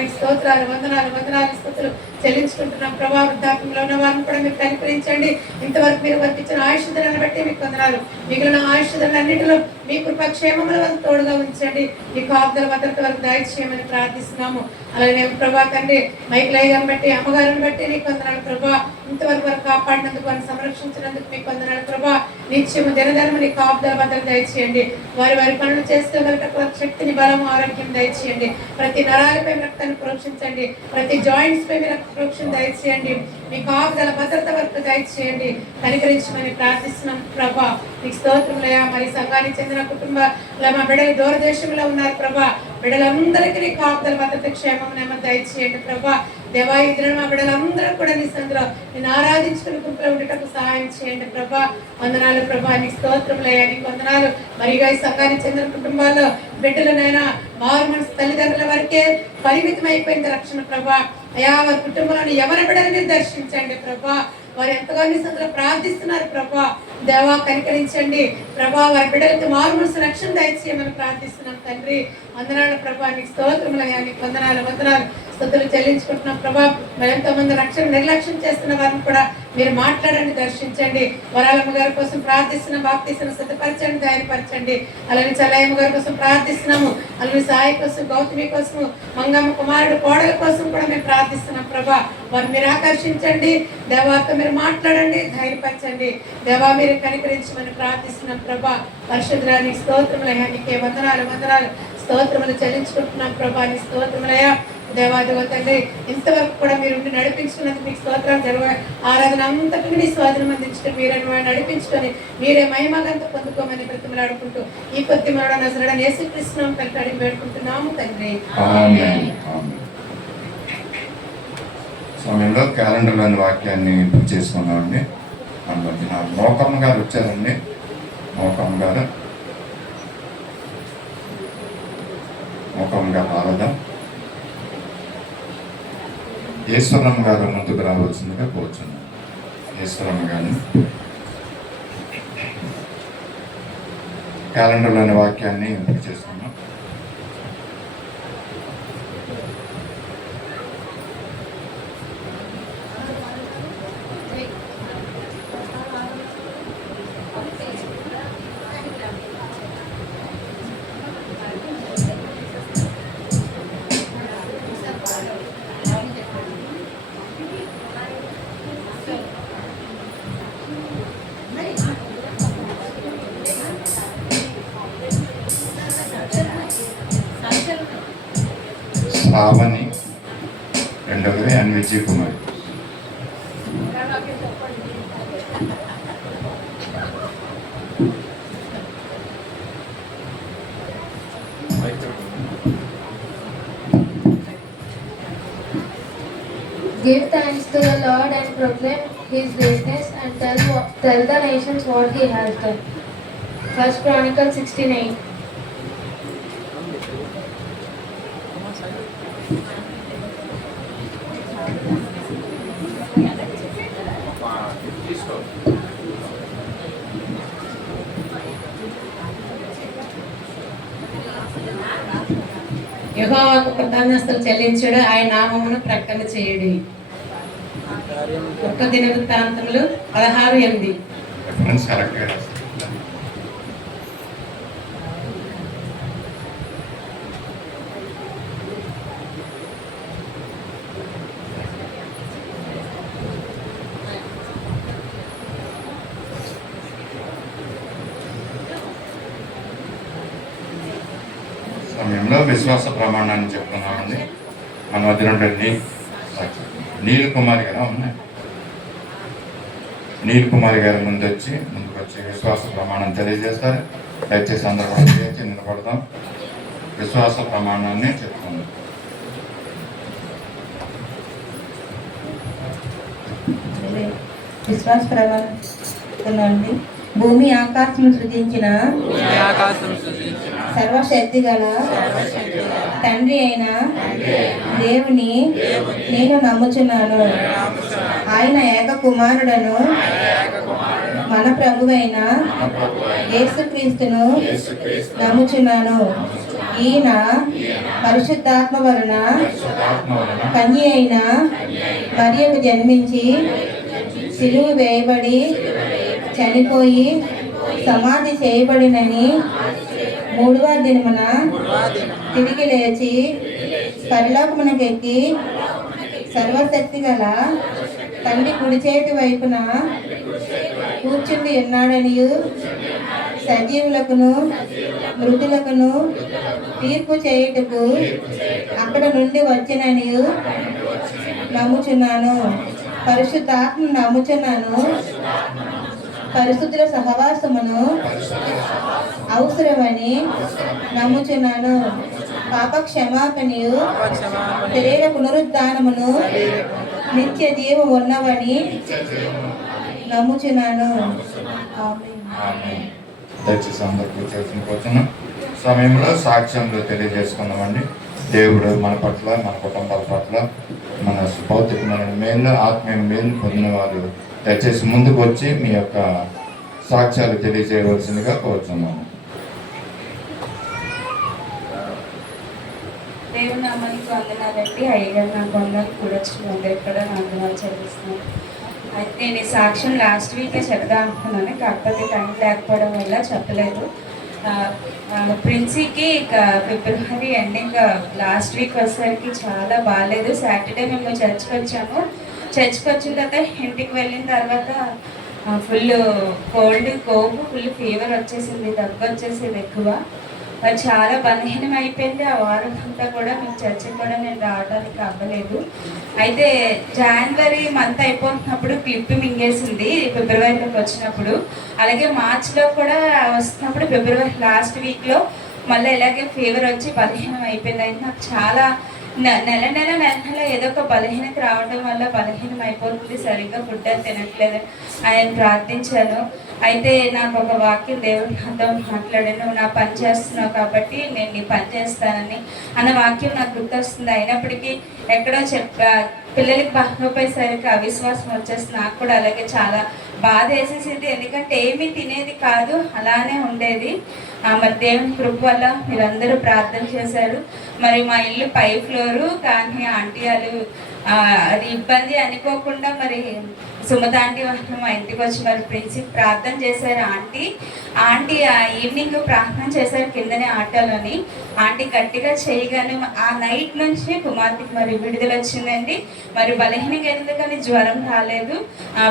నీకు స్తోత్రాలు, వందనాలు స్తుతులు చెల్లించుకుంటున్నాం ప్రభా. వృద్ధాప్యంలో ఉన్న వారిని కూడా మీరు కనికరించండి. ఇంతవరకు మీరు వారికి ఇచ్చిన ఆయుష్లను బట్టి మీకు వందనాలు. మిగిలిన ఆయుష్లన్నింటిలో మీ కృపక్షేమముల వరకు తోడుగా ఉంచండి. మీ కాపుదల భద్రత వరకు దయచేయమని ప్రార్థిస్తున్నాము. అలాగే ప్రభా తండ్రి మైకులయ్యను బట్టి అమ్మగారిని బట్టి నీకు వందనాలు ప్రభా. ఇంతవరకు వరకు కాపాడినందుకు వారిని సంరక్షించినందుకు మీకు వందనాలు ప్రభా. నిత్యము దినధర్మ నీ కాపుదల భద్రత దయచేయండి. వారి పనులు చేసుకోగలిగే శక్తిని, బలము, ఆరోగ్యం దయచేయండి. ప్రతి నరాలపై రక్తాన్ని ప్రోక్షించండి. ప్రతి జాయింట్స్ పై మీరు ప్రోక్షణ దయచేయండి. మీ కాపుదల భద్రత వరకు దయచేయండి. కనికరించమని ప్రార్థిస్తున్నాం ప్రభా. నీకు స్తోత్రములయ్యా. మరి సంఘానికి చెందిన కుటుంబాల మా బిడ్డలు దూరదేశంలో ఉన్నారు ప్రభా. బిడ్డలందరికీ నీ కాపుదల భద్రత క్షేమం నెమ్మది దయచేయండి ప్రభా. దేవా ఈ దినం మా బిడ్డలందరూ కూడా నీ సందులో నేను ఆరాధించుకుని గుంపులో ఉండటకు సహాయం చేయండి ప్రభా. వందనాలు ప్రభా. నీకు స్తోత్రములయ్యా. నీకు వందనాలు. మరిగా ఈ సంఘానికి చెందిన కుటుంబాల్లో బిడ్డలనైనా మారు మనసు తల్లిదండ్రుల వరకే పరిమితం అయిపోయింది రక్షణ ప్రభా. అయా వారి కుటుంబంలోని ఎవరి బిడ్డలు మీరు దర్శించండి ప్రభా. వారు ఎంతగానో నీ సందులో ప్రార్థిస్తున్నారు ప్రభా. దేవా కనికరించండి ప్రభా. వారి బిడ్డలకి మారు మనసు రక్షణ దయచేయమని ప్రార్థిస్తున్నాం తండ్రి. వందనాలు ప్రభా. నీకు స్తోత్రములయ్యా. నీకు వందనాలు స్తుతులు చెల్లించుకుంటున్నాం ప్రభా. మరి ఎంతో మంది రక్షణ నిర్లక్ష్యం చేస్తున్న వారిని కూడా మీరు మాట్లాడండి, దర్శించండి. వరాలమ్మ గారి కోసం ప్రార్థిస్తున్నాం. బాప్తీసును సిద్ధపరచండి, ధైర్యపరచండి. అలానే చలయమ్మ గారి కోసం ప్రార్థిస్తున్నాము. అలానే సాయి కోసం, గౌతమి కోసం, మంగమ్మ కుమారుడు కోడల కోసం కూడా మేము ప్రార్థిస్తున్నాం ప్రభా. వారు మీరు ఆకర్షించండి. దేవాతో మీరు మాట్లాడండి, ధైర్యపరచండి. దేవా మీరు కనికరించమని ప్రార్థిస్తున్నాం ప్రభా. పరిశుద్ధురాని స్తోత్రములయ్యా. నీకే వందనాలు స్తోత్రములు చెల్లించుకుంటున్నాం ప్రభా. నీ స్తోత్రములయ్యా. దేవాదేవ తండ్రి ఇంతవరకు కూడా మీరు నడిపించుకున్నందుకు మీకు స్తోత్రాలు. జరుగు ఆరాధన అంతటిని నీ స్వాధీనం అందించుకుని మీరే నడిపించుకొని మీరే మహిమగంత పొందుకోమని బ్రతిమలాడుకుంటూ ఈ కొద్ది మరణ నజరుడని యేసుక్రీస్తునామం పేరిట అడిగి వేడుకుంటున్నాము తండ్రి. సమయంలో క్యాలెండర్లోని వాక్యాన్ని పూర్తి చేసుకున్నామండి. అందులోకి నా మోకమ్మ గారు వచ్చారండి. మోకమ్మ గారు ఆరాధన. ఈశ్వరమ్మ గారు ముందుకు రావాల్సిందిగా కోరుచున్నాను. ఈశ్వరమ్మ గారిని క్యాలెండర్లోని వాక్యాన్ని ఎంపిక చేసుకున్నాం. శ్రావణి, రెండవది అన్విజయ్ Kumar. Give thanks to the Lord and proclaim His greatness and tell the nations what He has done. 1 Chronicles 16:8. యెహోవాకు కృతజ్ఞతలు చెల్లించుడు, ఆయన నామమును ప్రకటన చేయుడి. 1 దినవృత్తాంతములు 16:8. సమయంలో విశ్వాస ప్రమాణాన్ని చెప్తున్నామండి. మన మధ్య నుండి నీల్ కుమారి గారు ఉన్నాయి. నీల్ కుమారి గారు ముందుకు వచ్చి విశ్వాస ప్రమాణం తెలియజేస్తారు. దయచేసి అందరూ కూడా నిలబడతాం. విశ్వాస ప్రమాణాన్ని చెప్పుకుందాం. విశ్వాస ప్రమాణండి. భూమి ఆకాశం సృజించిన సర్వశక్తి గల తండ్రి అయిన దేవుని నేను నమ్ముచున్నాను. ఆయన ఏక కుమారుడను మన ప్రభువైన యేసుక్రీస్తును నమ్ముచున్నాను. ఈయన పరిశుద్ధాత్మ వలన కన్య అయిన మరియకు జన్మించి సిలువ వేయబడి చనిపోయి సమాధి చేయబడినని మూడవ దినమున తిరిగి లేచి పరలోకమునకెక్కి సర్వశక్తి గల తండ్రి కుడి చేతి వైపున కూర్చుండి ఉన్నాడనియు సజీవులకును మృతులకును తీర్పు చేయుటకు అక్కడ నుండి వచ్చిననియు నమ్ముచున్నాను. పరిశుద్ధాత్మను నమ్ముచున్నాను. పరిశుద్ధుల సహవాసమును అవసరమని నమ్ముచున్నాను. పాప క్షమాపణయు శరీర పునరుద్ధానమును నిత్య జీవం ఉన్నవని నమ్ముచున్నాను. ఆమేన్. దయచేసి అందరూ కూర్చోవలసిన కూర్చున్న సమయంలో సాక్ష్యంలో తెలియజేసుకున్నామండి. దేవుడు మన పట్ల, మన కుటుంబాల పట్ల, మన భౌతికమైన మేలు, ఆత్మీయ మేలు పొందిన వారు దయచేసి ముందుకు వచ్చి మీ యొక్క సాక్ష్యాలు తెలియజేయవలసిందిగా కోరుతున్నాము. దేవుని నామానికి వందనాలండి. అయ్యగారు నాకు వందనాలు కూడా అందరికి కూడా నా వందనాలు చెల్లిస్తున్నాను. అయితే నేను ఈ సాక్ష్యం లాస్ట్ వీకే చెప్దాం అనుకున్నాను, కాకపోతే టైం లేకపోవడం వల్ల చెప్పలేదు. ప్రిన్సీకి ఇక ఫిబ్రవరి ఎండింగ్ లాస్ట్ వీక్ వచ్చేసరికి చాలా బాగాలేదు. సాటర్డే మేము చర్చ్కి వచ్చాము. చర్చ్కి వచ్చిన తర్వాత ఇంటికి వెళ్ళిన తర్వాత ఫుల్ కోల్డ్, కోపు, ఫుల్ ఫీవర్ వచ్చేసింది, దగ్గు వచ్చేసింది ఎక్కువ. అది చాలా బలహీనం అయిపోయింది. ఆ వారం అంతా కూడా మేము చర్చికి కూడా నేను రావడానికి అవ్వలేదు. అయితే జనవరి మంత్ అయిపోతున్నప్పుడు క్లిప్ మింగేసింది ఫిబ్రవరిలోకి వచ్చినప్పుడు. అలాగే మార్చిలో కూడా వస్తున్నప్పుడు ఫిబ్రవరి లాస్ట్ వీక్లో మళ్ళీ ఇలాగే ఫీవర్ వచ్చి బలహీనం అయిపోయింది. అయితే నాకు చాలా నెల ఏదో ఒక బలహీనత రావడం వల్ల బలహీనం అయిపోతుంది, సరిగ్గా ఫుడ్ అని తినట్లేదు ఆయన ప్రార్థించాను. అయితే నాకు ఒక వాక్యం దేవుడు నాతో మాట్లాడాను, నా పని చేస్తున్నావు కాబట్టి నేను నీ పని చేస్తానని అన్న వాక్యం నాకు గుర్తొస్తుంది. అయినప్పటికీ ఎక్కడో పిల్లలకి బాగోపోయేసరికి అవిశ్వాసం వచ్చేస్తుంది. నాకు కూడా అలాగే చాలా బాధ వేసేసింది, ఎందుకంటే ఏమీ తినేది కాదు, అలానే ఉండేది. మరి దేవుని కృప వల్ల మీరందరూ ప్రార్థన చేశారు. మరి మా ఇల్లు పై ఫ్లోరు, కానీ ఆంటీ వాళ్ళు అది ఇబ్బంది అనుకోకుండా మరి సుమత ఆంటీ వాళ్ళు మా ఇంటికి వచ్చి మరి ప్రిన్సిపల్ ప్రార్థన చేశారు. ఆంటీ ఆ ఈవినింగ్ ప్రార్థన చేశారు కిందనే ఆటోలోని. ఆంటీ గట్టిగా చేయగానే ఆ నైట్ నుంచి కుమార్తెకి మరి విడుదల వచ్చిందండి. మరి బలహీనంగా ఎందుకని జ్వరం రాలేదు.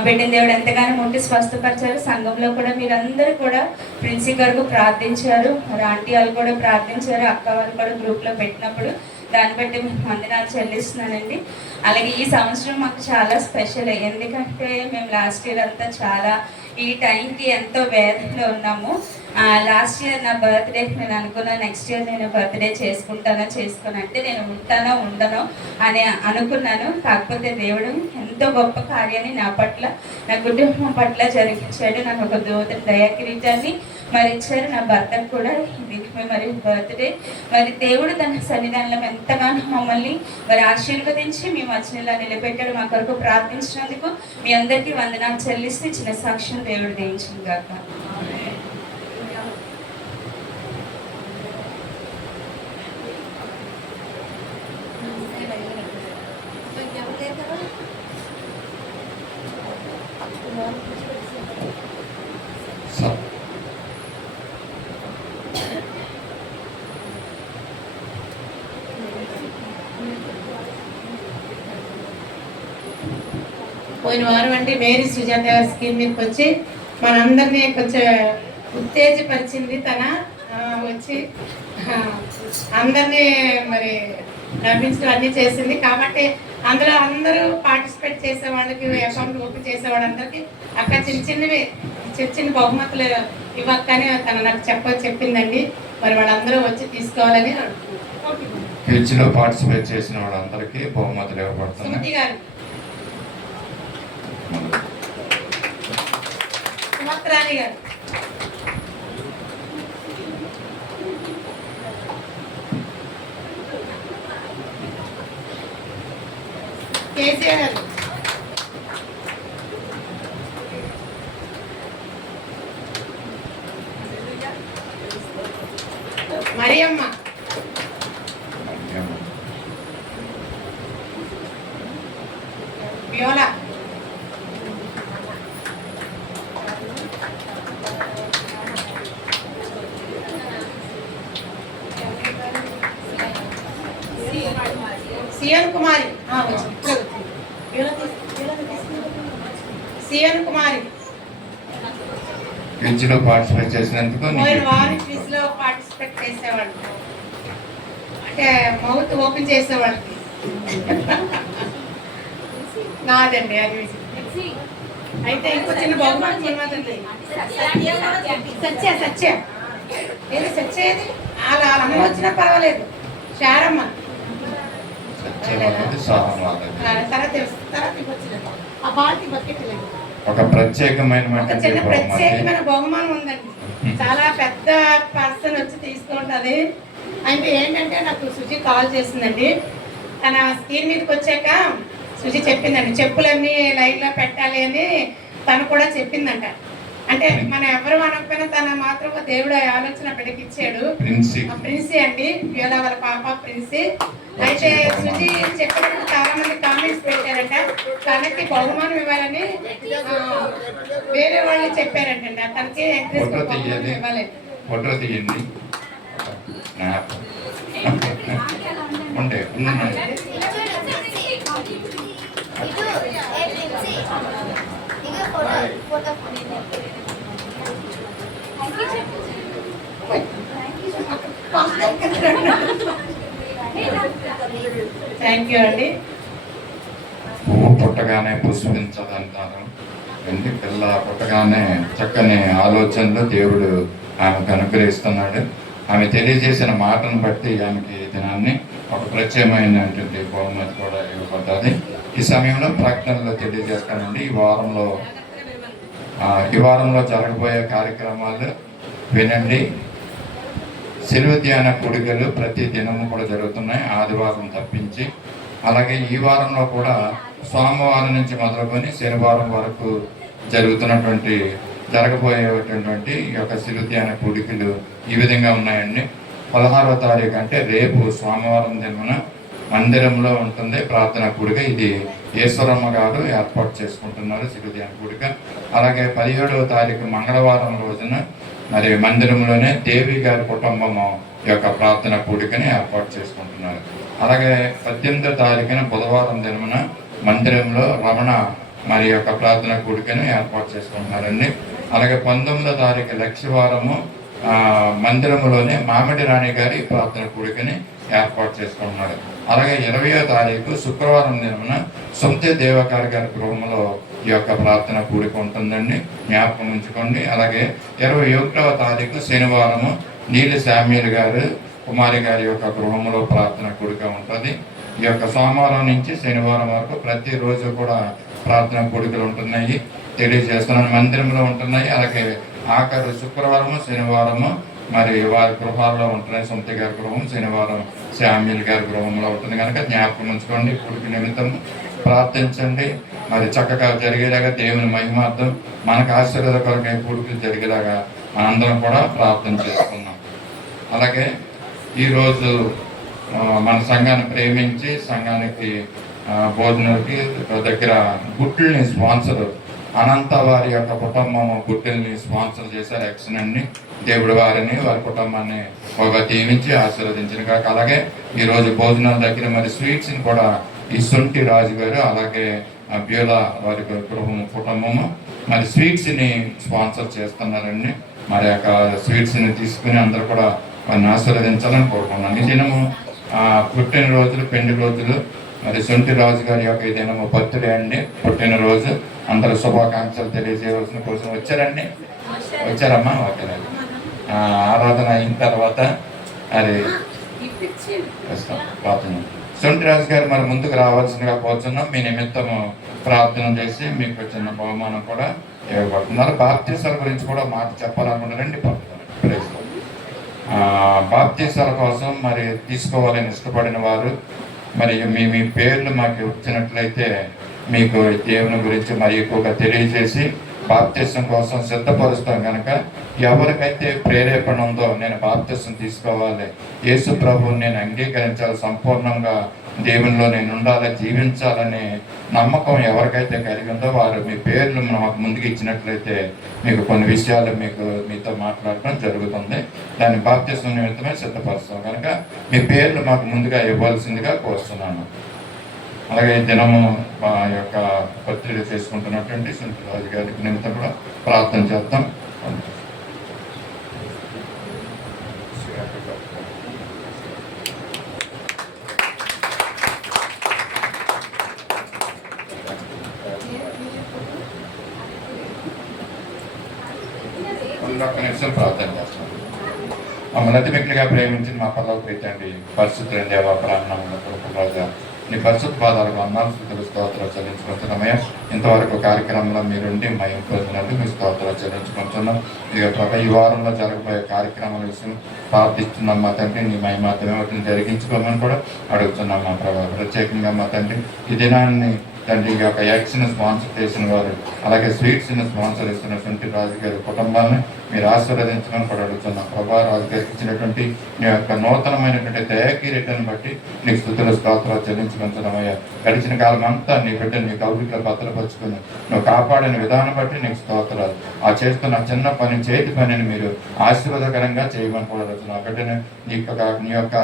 బిడ్డని దేవుడు ఎంతగానో ముట్టి స్వస్థపరిచారు. సంఘంలో కూడా మీరందరూ కూడా ప్రిన్సిపల్ గారు ప్రార్థించారు, మరి ఆంటీ వాళ్ళు కూడా ప్రార్థించారు, అక్క వాళ్ళు కూడా గ్రూప్లో పెట్టినప్పుడు. దాన్ని బట్టి మేము వందనాలు చెల్లిస్తున్నానండి. అలాగే ఈ సంవత్సరం మాకు చాలా స్పెషల్, ఎందుకంటే మేము లాస్ట్ ఇయర్ అంతా చాలా ఈ టైంకి ఎంతో వేదనలో ఉన్నాము. లాస్ట్ ఇయర్ నా బర్త్డే నేను అనుకున్నాను, నెక్స్ట్ ఇయర్ నేను బర్త్డే చేసుకోను అంటే నేను ఉంటానో ఉండనో అని అనుకున్నాను. కాకపోతే దేవుడు ఎంతో గొప్ప కార్యాన్ని నా పట్ల, నా కుటుంబం పట్ల జరిగించాడు. నాకు ఒక దయాకిరీటాన్ని మరి ఇచ్చారు, నా భర్తకు కూడా ఇది మరి బర్త్డే. మరి దేవుడు తన సన్నిధానంలో ఎంతగానో మమ్మల్ని మరి ఆశీర్వదించి మేము వచ్చినలా నిలబెట్టాడు. మా కొరకు ప్రార్థించినందుకు మీ అందరికీ వందనాలు చెల్లిస్తే చిన్న సాక్ష్యం దేవుడు దేయించింది గాక. పోయిన వారం అంటే మేరీ సుజాత స్కీమ్ మీదకి వచ్చి మనందరినీ కొంచెం ఉత్తేజపరిచింది. తన వచ్చి అందరినీ మరి నవ్వించడం అన్నీ చేసింది. కాబట్టి అందులో అందరూ పార్టిసిపేట్ చేసే వాళ్ళకి, అకౌంట్ ఓపెన్ చేసే వాళ్ళందరికీ అక్క చిన్న చిన్న బహుమతులు ఇవ్వక్కని తను నాకు చెప్పిందండి. మరి వాళ్ళందరూ వచ్చి తీసుకోవాలని క్విజ్లో పార్టిసిపేట్ చేసిన వాళ్ళందరికీ బహుమతులు ఇవ్వబడుతున్నాయి. సుమతి గారు, సుమత్రాణి గారు, కేసీఆర్ గారు, మరియమ్మ, వ్యోలా, సిఎన్ కుమారి, సిఎన్ కుమారి క్విజ్లో పార్టిసిపేట్ చేసినందుకు పోయిన వారి క్విజ్ లో పార్టిసిపేట్ చేసేవాళ్ళు, అంటే మౌత్ ఓపెన్ చేసేవాళ్ళకి. నాదండి అది. అయితే ఇంకో చిన్న బహుమతి ఏమవుతుంది, సత్య సత్య ఏది సత్య ఏది వాళ్ళ అమ్మ వచ్చినా పర్వాలేదు, శారమ్మ ఒక ప్రత్యేకమైన ఒక చిన్న ప్రత్యేకమైన బహుమానం ఉందండి. చాలా పెద్ద పర్సన్ వచ్చి తీసుకుంటుంది. అయితే ఏంటంటే నాకు సుజి కాల్ చేసిందండి. తన స్క్రీన్ మీదకి వచ్చాక సుజి చెప్పిందండి, చెప్పులన్నీ లైన్లో పెట్టాలి అని తను కూడా చెప్పిందంట. అంటే మనం ఎవరు అనకపోయినా తన మాత్రం దేవుడు ఆలోచన బిడ్డకిచ్చాడు. ప్రిన్సీ అండి, వ్యోలా వాళ్ళ పాప ప్రిన్సీ. అయితే సుజి చెప్పినప్పుడు చాలా మంది కామెంట్స్ పెట్టారంట, తనకి బహుమానం ఇవ్వాలని వేరే వాళ్ళు చెప్పారంటండి. తనకి ఎంకరేజ్ ఇవ్వాలి. థ్యాంక్ యూ అండి. పువ్వు పుట్టగానే పుష్పించదంటారు. పిల్ల పుట్టగానే చక్కని ఆలోచనలు దేవుడు ఆమెకు అనుగ్రహిస్తున్నాడు. ఆమె తెలియజేసిన మాటను బట్టి ఆమెకి దినాన్ని ఒక ప్రత్యేకమైనటువంటి బహుమతి కూడా ఇవ్వబడ్డది. ఈ సమయంలో ప్రకటనలో తెలియజేస్తానండి. ఈ వారంలో జరగబోయే కార్యక్రమాలు వినండి. శిలువ ధ్యాన కూడికలు ప్రతి దినము కూడా జరుగుతున్నాయి, ఆదివారం తప్పించి. అలాగే ఈ వారంలో కూడా సోమవారం నుంచి మొదలుకొని శనివారం వరకు జరగబోయేటటువంటి ఈ యొక్క శిలువ ధ్యాన కూడికలు ఈ విధంగా ఉన్నాయండి. 16వ తారీఖు అంటే రేపు సోమవారం దినమున మందిరంలో ఉంటుంది ప్రార్థనా కూడిక. ఇది ఈశ్వరమ్మ గారు ఏర్పాటు చేసుకుంటున్నారు శిలువ ధ్యాన కూడిక. అలాగే 17వ తారీఖు మంగళవారం రోజున మరి మందిరంలోనే దేవి గారి కుటుంబము యొక్క ప్రార్థన కూడికని ఏర్పాటు చేసుకుంటున్నారు. అలాగే 18వ తారీఖున బుధవారం దినమున మందిరంలో రమణ మరి యొక్క ప్రార్థన కూడికని ఏర్పాటు చేసుకుంటున్నారండి. అలాగే 19వ తారీఖు లక్షవారము మందిరంలోనే మామిడి రాణి గారి ప్రార్థన కూడికని ఏర్పాటు చేసుకుంటున్నారు. అలాగే 20వ తారీఖు శుక్రవారం దినమున సొంత దేవకారి గారి గృహంలో ఈ యొక్క ప్రార్థన కూడిక ఉంటుందండి, జ్ఞాపకం ఉంచుకోండి. అలాగే 21వ తారీఖు శనివారము నీలి శామ్యుల్ గారు కుమారి గారి యొక్క గృహంలో ప్రార్థన కూడిక ఉంటుంది. ఈ యొక్క సోమవారం నుంచి శనివారం వరకు ప్రతిరోజు కూడా ప్రార్థన కూడికలు ఉంటున్నాయి తెలియజేస్తున్నాను, మందిరంలో ఉంటున్నాయి. అలాగే ఆఖరు శుక్రవారము శనివారము మరి వారి గృహాల్లో ఉంటున్నాయి. సొంత గారి గృహం శనివారం శామ్యుల్ గారి గృహంలో ఉంటుంది కనుక జ్ఞాపకం ఉంచుకోండి. కూడిక నిమిత్తం ప్రార్థించండి. మరి చక్కగా జరిగేలాగా దేవుని మహిమార్థం మనకు ఆశీర్వాదకరంగా కూడికలు జరిగేలాగా మనందరం కూడా ప్రార్థన చేసుకున్నాం. అలాగే ఈరోజు మన సంఘాన్ని ప్రేమించి సంఘానికి భోజనాలకి దగ్గర గుడ్లని స్పాన్సర్ అనంత వారి యొక్క కుటుంబం గుడ్డల్ని స్పాన్సర్ చేశారు. ఎక్సలెంట్ని దేవుడు వారిని వారి కుటుంబాన్ని ఒక దీవించి ఆశీర్వదించిన కాక. అలాగే ఈరోజు భోజనాల దగ్గర మరి స్వీట్స్ని కూడా ఈ సొంటి రాజు గారు అలాగే బ్యూలా వారి కుటుంబము మరి స్వీట్స్ని స్పాన్సర్ చేస్తున్నారండి. మరి యొక్క స్వీట్స్ని తీసుకుని అందరూ కూడా వారిని ఆశీర్వదించాలని కోరుకున్నాను. ఈ దినము పుట్టినరోజులు పెండి రోజులు మరి సొంటి రాజు గారి యొక్క ఈ దినము బర్త్డే అండి, పుట్టినరోజు. అందరూ శుభాకాంక్షలు తెలియజేయవలసిన కోసం వచ్చారండి. వచ్చారమ్మా? ఓకేనండి. ఆరాధన అయిన తర్వాత అది ప్రార్థన సొంటిరాజు గారు మరి ముందుకు రావాల్సిందిగా కోరుచున్నాం. మీ నిమిత్తము ప్రార్థన చేసి మీకు చిన్న బహుమానం కూడా ఇవ్వబడుతున్నారు. బాప్తీసాల గురించి కూడా మాట చెప్పాలనుకుంటారండి. బాప్తీసాల కోసం మరి తీసుకోవాలని ఇష్టపడిన వారు మరి మీ పేర్లు మాకు వచ్చినట్లయితే మీకు దేవుని గురించి మరి ఎక్కువగా తెలియజేసి బాప్తిసం కోసం సిద్ధపరుస్తాం కనుక ఎవరికైతే ప్రేరేపణ ఉందో నేను బాప్తిసం తీసుకోవాలి, యేసు ప్రభువుని నేను అంగీకరించాలి, సంపూర్ణంగా దేవునిలో నేను ఉండాలి, జీవించాలనే నమ్మకం ఎవరికైతే కలిగిందో వారు మీ పేర్లు మాకు ముందుకు ఇచ్చినట్లయితే మీకు కొన్ని విషయాలు మీతో మాట్లాడడం జరుగుతుంది. దాన్ని బాప్తిసం నిమిత్తమే సిద్ధపరుస్తాం కనుక మీ పేర్లు మాకు ముందుగా ఇవ్వాల్సిందిగా కోరుతున్నాను. అలాగే దినము మా యొక్క పత్రిక చేసుకుంటున్నటువంటి సుందరరాజు గారికి నిమిత్తం కూడా ప్రార్థన చేద్దాం. ఒక్క నిమిషం ప్రార్థన చేస్తాం. మమ్మల్ని అతి మిక్కిలిగా ప్రేమించిన మా పదవి ప్రీతండి పరిస్థితులు దేవా ప్రాణంలో రాజా నీ పరిశుద్ధ పాదాలకు అన్నాలు స్థుతులు స్తోత్రాలు చెల్లించుకుంటున్నామయ్యా. ఇంతవరకు కార్యక్రమంలో మీరుండి మా ఇంటికి మీ స్తోత్రాలు చెల్లించుకుంటున్నాం. ఇక ప్రభు ఈ వారంలో జరగబోయే కార్యక్రమాల విషయం ప్రార్థిస్తున్నాం మా తండ్రి. నీ మహిమాత్మే వాటిని జరిగించుకోమని కూడా అడుగుతున్నాం మా ప్రభావ. ప్రత్యేకంగా మా తండ్రి ఈ దినాన్ని తండ్రి ఈ యొక్క ఎగ్స్ని స్పాన్సర్ చేసిన వారు అలాగే స్వీట్స్ని స్పాన్సర్ ఇస్తున్న సుంటి రాజు గారి కుటుంబాన్ని మీరు ఆశీర్వదించమని కూడా అడుగుతున్నాం. ప్రభా రాజు గారికి ఇచ్చినటువంటి నీ యొక్క నూతనమైనటువంటి దయాకిరీటాన్ని బట్టి నీకు స్తుతుల స్తోత్రాలు చెల్లించుకుంటున్నామయ్యా. గడిచిన కాలం అంతా నీ బిడ్డను నీ కౌగిట్లో భద్రపరుచుకుని నువ్వు కాపాడిన విధానం బట్టి నీకు స్తోత్రాలు. ఆ చేస్తున్న చిన్న పని చేతి పనిని మీరు ఆశీర్వాదకరంగా చేయమని కూడా అడుగుతున్నాం. ఆ బిడ్డను నీ యొక్క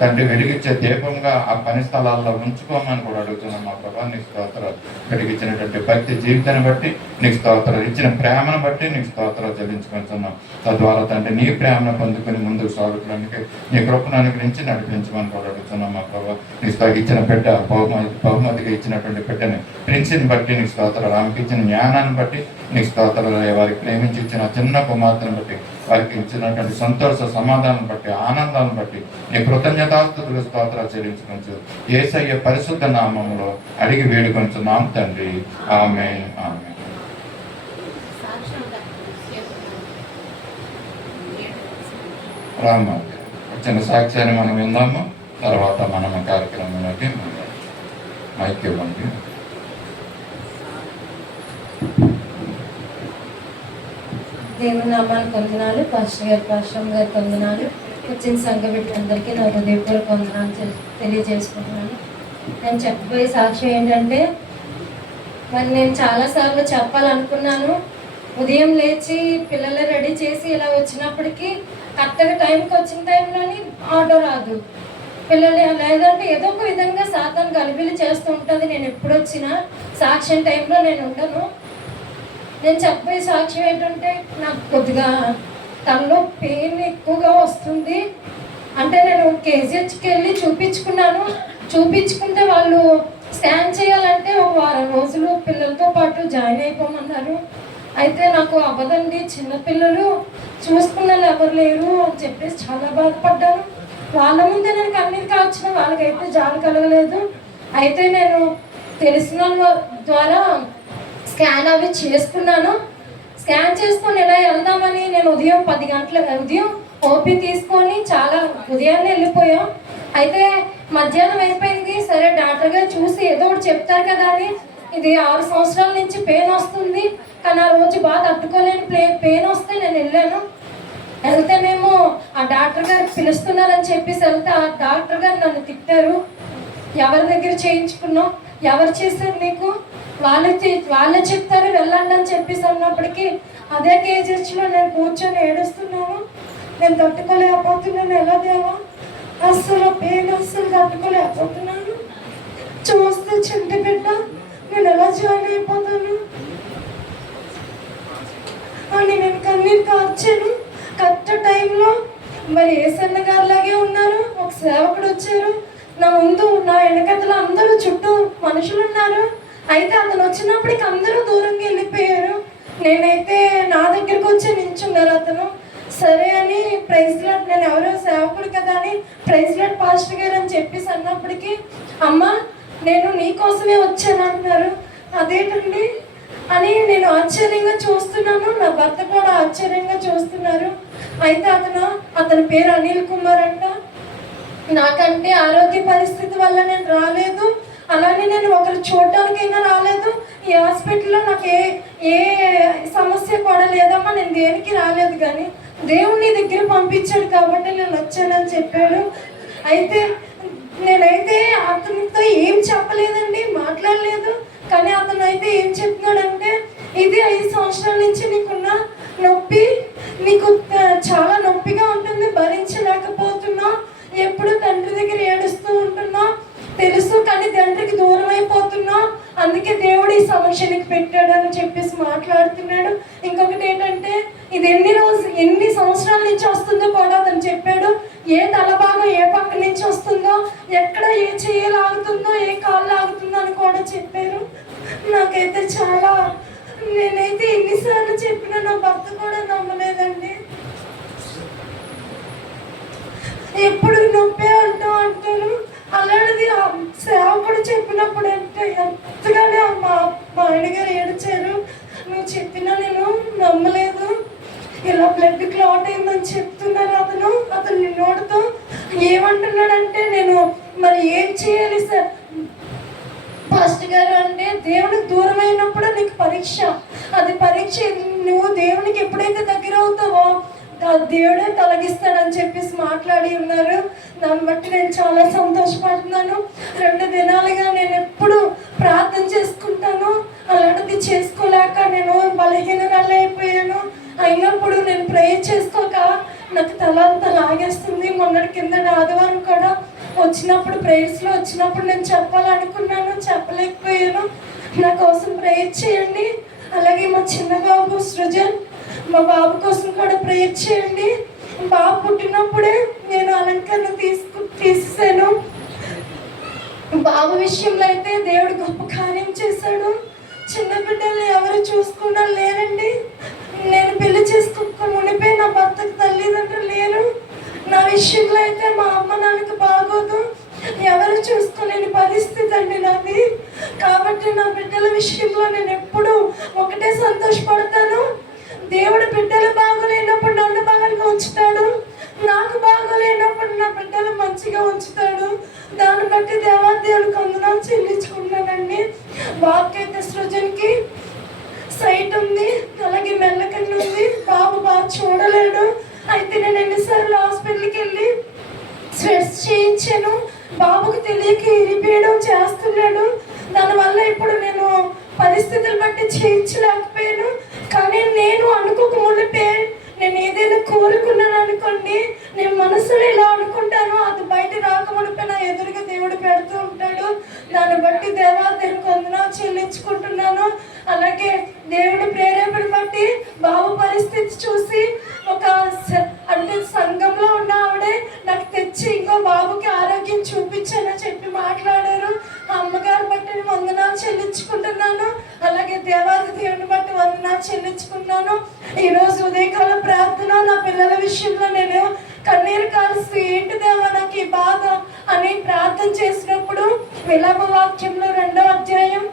తండ్రి వెలిగించే దీపంగా ఆ పని స్థలాల్లో ఉంచుకోమని కూడా అడుగుతున్నాం. మా ప్రభా నీకు స్తోత్రాలు. ఇక్కడికి ఇచ్చినటువంటి భక్తి జీవితాన్ని బట్టి నీకు స్తోత్రాలు, ఇచ్చిన ప్రేమను బట్టి నీకు స్తోత్రాలు చెల్లించుకుంటున్నాం. తద్వారా తండ్రి నీ ప్రేమను పొందుకొని ముందుకు సాగుతానికి నీ కృపను అనుగ్రహించి నడిపించమని కూడా అడుగుతున్నాం. మా ప్రభా నీకు ఇచ్చిన బిడ్డ బహుమతిగా ఇచ్చినటువంటి బిడ్డని ప్రిన్సిని బట్టి నీకు స్తోత్రాలు, ఆమెకి ఇచ్చిన జ్ఞానాన్ని బట్టి నీకు స్తోత్రాలు, వారికి ప్రేమించి ఇచ్చిన చిన్న కుమార్తెను బట్టి వారికి ఇచ్చినటువంటి సంతోష సమాధానం బట్టి ఆనందాన్ని బట్టి నీ కృతజ్ఞతాస్తుతులు స్తోత్రాలు చెల్లించుకొంచు యేసయ్య పరిశుద్ధ నామములో అడిగి వేడుకొంచున్నాం తండ్రి. ఆమేన్ ఆమేన్. రామ చిన్న సాక్ష్యాన్ని మనం విందాము. తర్వాత మనం కార్యక్రమంలోకి మైక్ ఇవ్వండి. దేవుని నామానికి వందనాలు. పాస్టర్ గారికి వందనాలు. వచ్చిన సంఘ బిడ్డలందరికీ నా హృదయపూర్వక వందనాలు తెలియజేసుకుంటున్నాను. నేను చెప్పబోయే సాక్ష్యం ఏంటంటే మరి నేను చాలాసార్లు చెప్పాలనుకున్నాను. ఉదయం లేచి పిల్లలు రెడీ చేసి ఇలా వచ్చినప్పటికీ కరెక్ట్గా టైంకి వచ్చిన టైంలోని ఆటో రాదు. పిల్లలు లేదంటే ఏదో ఒక విధంగా సాతాను గలిబిలి చేస్తూ ఉంటుంది. నేను ఎప్పుడు వచ్చినా సాక్ష్యం టైంలో నేను ఉండను. నేను చెప్పే సాక్ష్యం ఏంటంటే నాకు కొద్దిగా తనలో పెయిన్ ఎక్కువగా వస్తుంది. అంటే నేను కేజీహెచ్కి వెళ్ళి చూపించుకుంటే వాళ్ళు స్కాన్ చేయాలంటే ఒక వారం రోజులు పిల్లలతో పాటు జాయిన్ అయిపోమన్నారు. అయితే నాకు అవ్వదండి, చిన్నపిల్లలు చూసుకున్న ఎవరు లేరు అని చెప్పేసి చాలా బాధపడ్డాను. వాళ్ళ ముందే నేను కన్నీరు కాల్చిన, వాళ్ళకైతే జాలి కలగలేదు. అయితే నేను తెలిసిన ద్వారా స్కాన్ అవి చేసుకున్నాను. స్కాన్ చేసుకొని ఎలా వెళ్దామని నేను ఉదయం 10 గంటల ఓపీ తీసుకొని చాలా ఉదయాన్నే వెళ్ళిపోయాం. అయితే మధ్యాహ్నం అయిపోయింది. సరే డాక్టర్ గారు చూసి ఏదో ఒకటి చెప్తారు కదా అని, ఇది 6 సంవత్సరాల నుంచి పెయిన్ వస్తుంది కానీ ఆ రోజు బాగా తట్టుకోలేని పెయిన్ వస్తే నేను వెళ్ళాను. వెళ్తేనేమో ఆ డాక్టర్ గారు పిలుస్తున్నారని చెప్పేసి వెళ్తే ఆ డాక్టర్ గారు నన్ను తిట్టారు. ఎవరి దగ్గర చేయించుకున్నావు, ఎవరు చేశారు నీకు, వాళ్ళే చెప్తారు వెళ్ళండి అని చెప్పేసి అన్నప్పటికీ అదే కేజీహెచ్లో నేను కూర్చొని ఏడుస్తున్నాను. నేను తట్టుకోలేకపోతున్నాను. ఎలా దేవా, అస్సలు పెయిన్ అస్సలు తట్టుకోలేకపోతున్నాను. చూస్తే చింటి బిడ్డ, నేను ఎలా జాయిన్ అయిపోతాను అని నేను కన్నీరు కార్చాను. కరెక్ట్ టైంలో మరి ఏసన్న గారు లాగే ఉన్నారు. ఒక సేవకుడు వచ్చారు. నా ముందు నా వెనకతలో అందరూ చుట్టూ మనుషులు ఉన్నారు. అయితే అతను వచ్చినప్పటికి అందరూ దూరంగా వెళ్ళిపోయారు. నేనైతే నా దగ్గరకు వచ్చి నించున్నారు. అతను సరే అని ప్రైజ్ లాట్, నేను ఎవరో సేవకుడు కదా అని ప్రైజ్ లాట్ పాస్టర్ గారు అని చెప్పేసి అన్నప్పటికీ, అమ్మ నేను నీకోసమే వచ్చాను అంటున్నారు, అదేంటండి అని నేను ఆశ్చర్యంగా చూస్తున్నాను. నా భర్త కూడా ఆశ్చర్యంగా చూస్తున్నారు. అయితే అతని పేరు అనిల్ కుమార్ అంట. నాకంటే ఆరోగ్య పరిస్థితి వల్ల నేను రాలేదు, అలానే నేను ఒకరు చూడటానికైనా రాలేదు. ఈ హాస్పిటల్లో నాకు ఏ సమస్య కూడా లేదమ్మా, నేను దేనికి రాలేదు, కానీ దేవుని దగ్గర పంపించాడు కాబట్టి నేను వచ్చానని చెప్పాడు. అయితే నేనైతే అతనితో ఏం చెప్పలేదండి, మాట్లాడలేదు. కానీ అతను అయితే ఏం చెప్తున్నాడంటే, ఇది 5 సంవత్సరాల నుంచి నీకున్న నొప్పి, నీకు చాలా నొప్పిగా ఉంటుంది, భరించలేకపోతున్నా, ఎప్పుడు తండ్రి దగ్గర ఏడుస్తూ ఉంటున్నా తెలుసు, కానీ తండ్రికి దూరం అయిపోతున్నా, అందుకే దేవుడు ఈ సమస్యనికి పెట్టాడు అని చెప్పేసి మాట్లాడుతున్నాడు. ఇంకొకటి ఏంటంటే, ఇది ఎన్ని సంవత్సరాల నుంచి వస్తుందో కూడా అతను చెప్పాడు. ఏ తల భాగం ఏ పక్క నుంచి వస్తుందో, ఎక్కడ ఏ చెయ్యి లాగుతుందో, ఏ కాళ్ళు లాగుతుందో అని కూడా చెప్పారు. నాకైతే చాలా, నేనైతే ఎన్నిసార్లు చెప్పినా నా భర్త కూడా నమ్మలేదండి. ఎప్పుడు నొప్పి అంటారు. అలాంటిది సేవకుడు చెప్పినప్పుడు అంటే ఎంతగానే మా ఆయన గారు ఏడ్చారు. నువ్వు చెప్పినా నేను నమ్మలేదు, ఇలా బ్లడ్ క్లాట్ అయిందని చెప్తున్నారు. అతను నోటితో ఏమంటున్నాడంటే, నేను మరి ఏం చేయాలి సార్ పాస్టర్ గారు అంటే, దేవునికి దూరం అయినప్పుడు నీకు పరీక్ష, అది పరీక్ష. నువ్వు దేవునికి ఎప్పుడైతే దగ్గర అవుతావో దేవుడే తొలగిస్తాడని చెప్పేసి మాట్లాడి ఉన్నారు. దాన్ని బట్టి నేను చాలా సంతోషపడుతున్నాను. 2 దినాలుగా నేను ఎప్పుడు ప్రార్థన చేసుకుంటాను, అలాంటిది చేసుకోలేక నేను బలహీనరాలు అయిపోయాను. అయినప్పుడు నేను ప్రేయర్ చేసుకోక నాకు తల అంతా లాగేస్తుంది. మొన్నటి కింద ఆదివారం కూడా వచ్చినప్పుడు, ప్రేయర్స్లో వచ్చినప్పుడు నేను చెప్పాలనుకున్నాను, చెప్పలేకపోయాను. నా కోసం ప్రేయర్ చేయండి. అలాగే మా చిన్న బాబు సృజన్, మా బాబు కోసం కూడా ప్రేయర్ చేయండి. బాబు పుట్టినప్పుడే నేను అలంకరణ తీసేసాను. బాబు విషయంలో అయితే దేవుడు గొప్ప కార్యం చేశాడు. చిన్న బిడ్డలు ఎవరు చూసుకున్నా లేరండి. నేను పెళ్లి చేసుకోక మునిపే నా భర్తకు తల్లిదండ్రులు లేరు. నా విషయంలో అయితే మా అమ్మ నాన్నకి బాగోదు, ఎవరు చూసుకోలేని పరిస్థితి అండి నాది. కాబట్టి నా బిడ్డల విషయంలో నేను ఎప్పుడు ఒకటే సంతోషపడతాను, దేవుడు బిడ్డలు బాగోలేనప్పుడు నన్ను బలంగా ఉంచుతాడు, నాకు బాగోలేనప్పుడు నా బిడ్డలు మంచిగా ఉంచుతాడు. దాన్ని బట్టి దేవాదేవునికి వందనాలు చెల్లించుకున్నానండి. బాబుకైతే సృజన్కి సైట్ ఉంది, అలాగే మెల్లకన్ను ఉంది. బాబు బాగా చూడలేడు. అయితే నేను ఎన్నిసార్లు హాస్పిటల్కి వెళ్ళి స్వెట్స్ చేయించాను. బాబుకు తెలియక ఇరిపేయడం చేస్తున్నాడు. దానివల్ల ఇప్పుడు నేను పరిస్థితులు బట్టి చేయించలేకపోయాను. కానీ నేను అనుకోక మునిపే నేను ఏదైనా కోరుకున్నాను అనుకోండి, నేను మనసులో ఇలా అనుకుంటాను, అది బయట రాకమునిపే నా ఎదురుగా దేవుడు పెడుతూ ఉంటాడు. దాన్ని బట్టి దేవాదేవునికి వందనాలు చెల్లించుకుంటున్నాను. అలాగే దేవుడి ప్రేరేపణ బట్టి బాబు పరిస్థితి చూసి అంటే సంఘంలో ఉన్న ఆవిడే నాకు తెచ్చి ఇంకో బాబుకి ఆరోగ్యం చూపించానని చెప్పి మాట్లాడారు. అమ్మగారు బట్టి వందనాలు చెల్లించుకుంటున్నాను. అలాగే దేవాది దేవుని బట్టి వందనాలు చెల్లించుకున్నాను. ఈరోజు ఉదయకాల ప్రార్థన నా పిల్లల విషయంలో నేను కన్నీరు కాల్సి, ఏంటి దేవా నాకు ఈ బాధ అని ప్రార్థన చేసినప్పుడు విలాప వాక్యంలో 2వ అధ్యాయం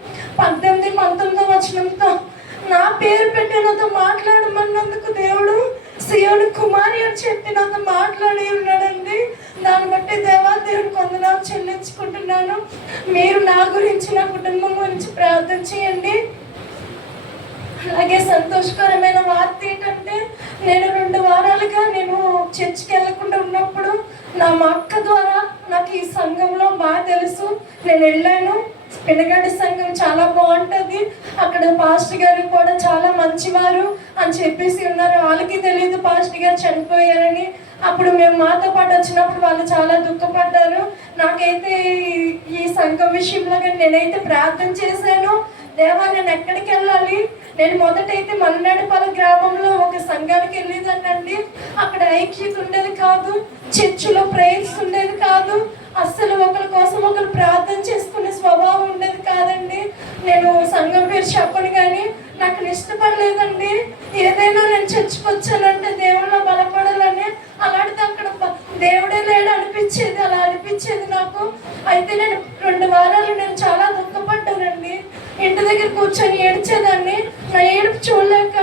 18-19 వచనంతో, నా పేరు పెట్టి నాతో మాట్లాడమన్నందుకు దేవుడు సియోను కుమారి అని చెప్పి నాతో మాట్లాడి ఉన్నాడండి. దాన్ని బట్టి దేవాదేవునికి వందనాలు చెల్లించుకుంటున్నాను. మీరు నా గురించి, నా కుటుంబం గురించి ప్రార్థన చేయండి. అలాగే సంతోషకరమైన వార్త ఏంటంటే, నేను 2 వారాలుగా నేను చర్చికి వెళ్ళకుండా ఉన్నప్పుడు మా అక్క ద్వారా నాకు ఈ సంఘంలో బాగా తెలుసు. నేను వెళ్ళాను. పెనగడ్డి సంఘం చాలా బాగుంటుంది, అక్కడ పాస్టర్ గారు కూడా చాలా మంచివారు అని చెప్పేసి ఉన్నారు. వాళ్ళకి తెలియదు పాస్టర్ గారు చనిపోయారని. అప్పుడు మేము మాతో పాటు వచ్చినప్పుడు వాళ్ళు చాలా దుఃఖపడ్డారు. నాకైతే ఈ సంఘం విషయంలో కానీ నేనైతే ప్రార్థన చేశాను, దేవా నేను ఎక్కడికి వెళ్ళాలి. నేను మొదటైతే మల్లెడపాలెం గ్రామంలో ఒక సంఘానికి వెళ్ళేదానండి. అక్కడ ఐక్యత ఉండేది కాదు, చర్చిలో ప్రేయర్స్ ఉండేది కాదు, అస్సలు ఒకరి కోసం ఒకరు ప్రార్థన చేసుకునే స్వభావం ఉండేది కాదండి. నేను సంఘం పేరు చెప్పను కానీ నాకు ఇష్టపడలేదండి. ఏదైనా నేను చర్చికి వచ్చానంటే దేవుళ్ళో బలపడ అలాంటిది అక్కడ దేవుడే లేడు అనిపించేది, అలా అనిపించేది నాకు. అయితే నేను 2 వారాలు నేను చాలా దుఃఖపడ్డానండి. ఇంటి దగ్గర కూర్చొని ఏడ్చేదాన్ని. నా ఏడుపు చూడలేక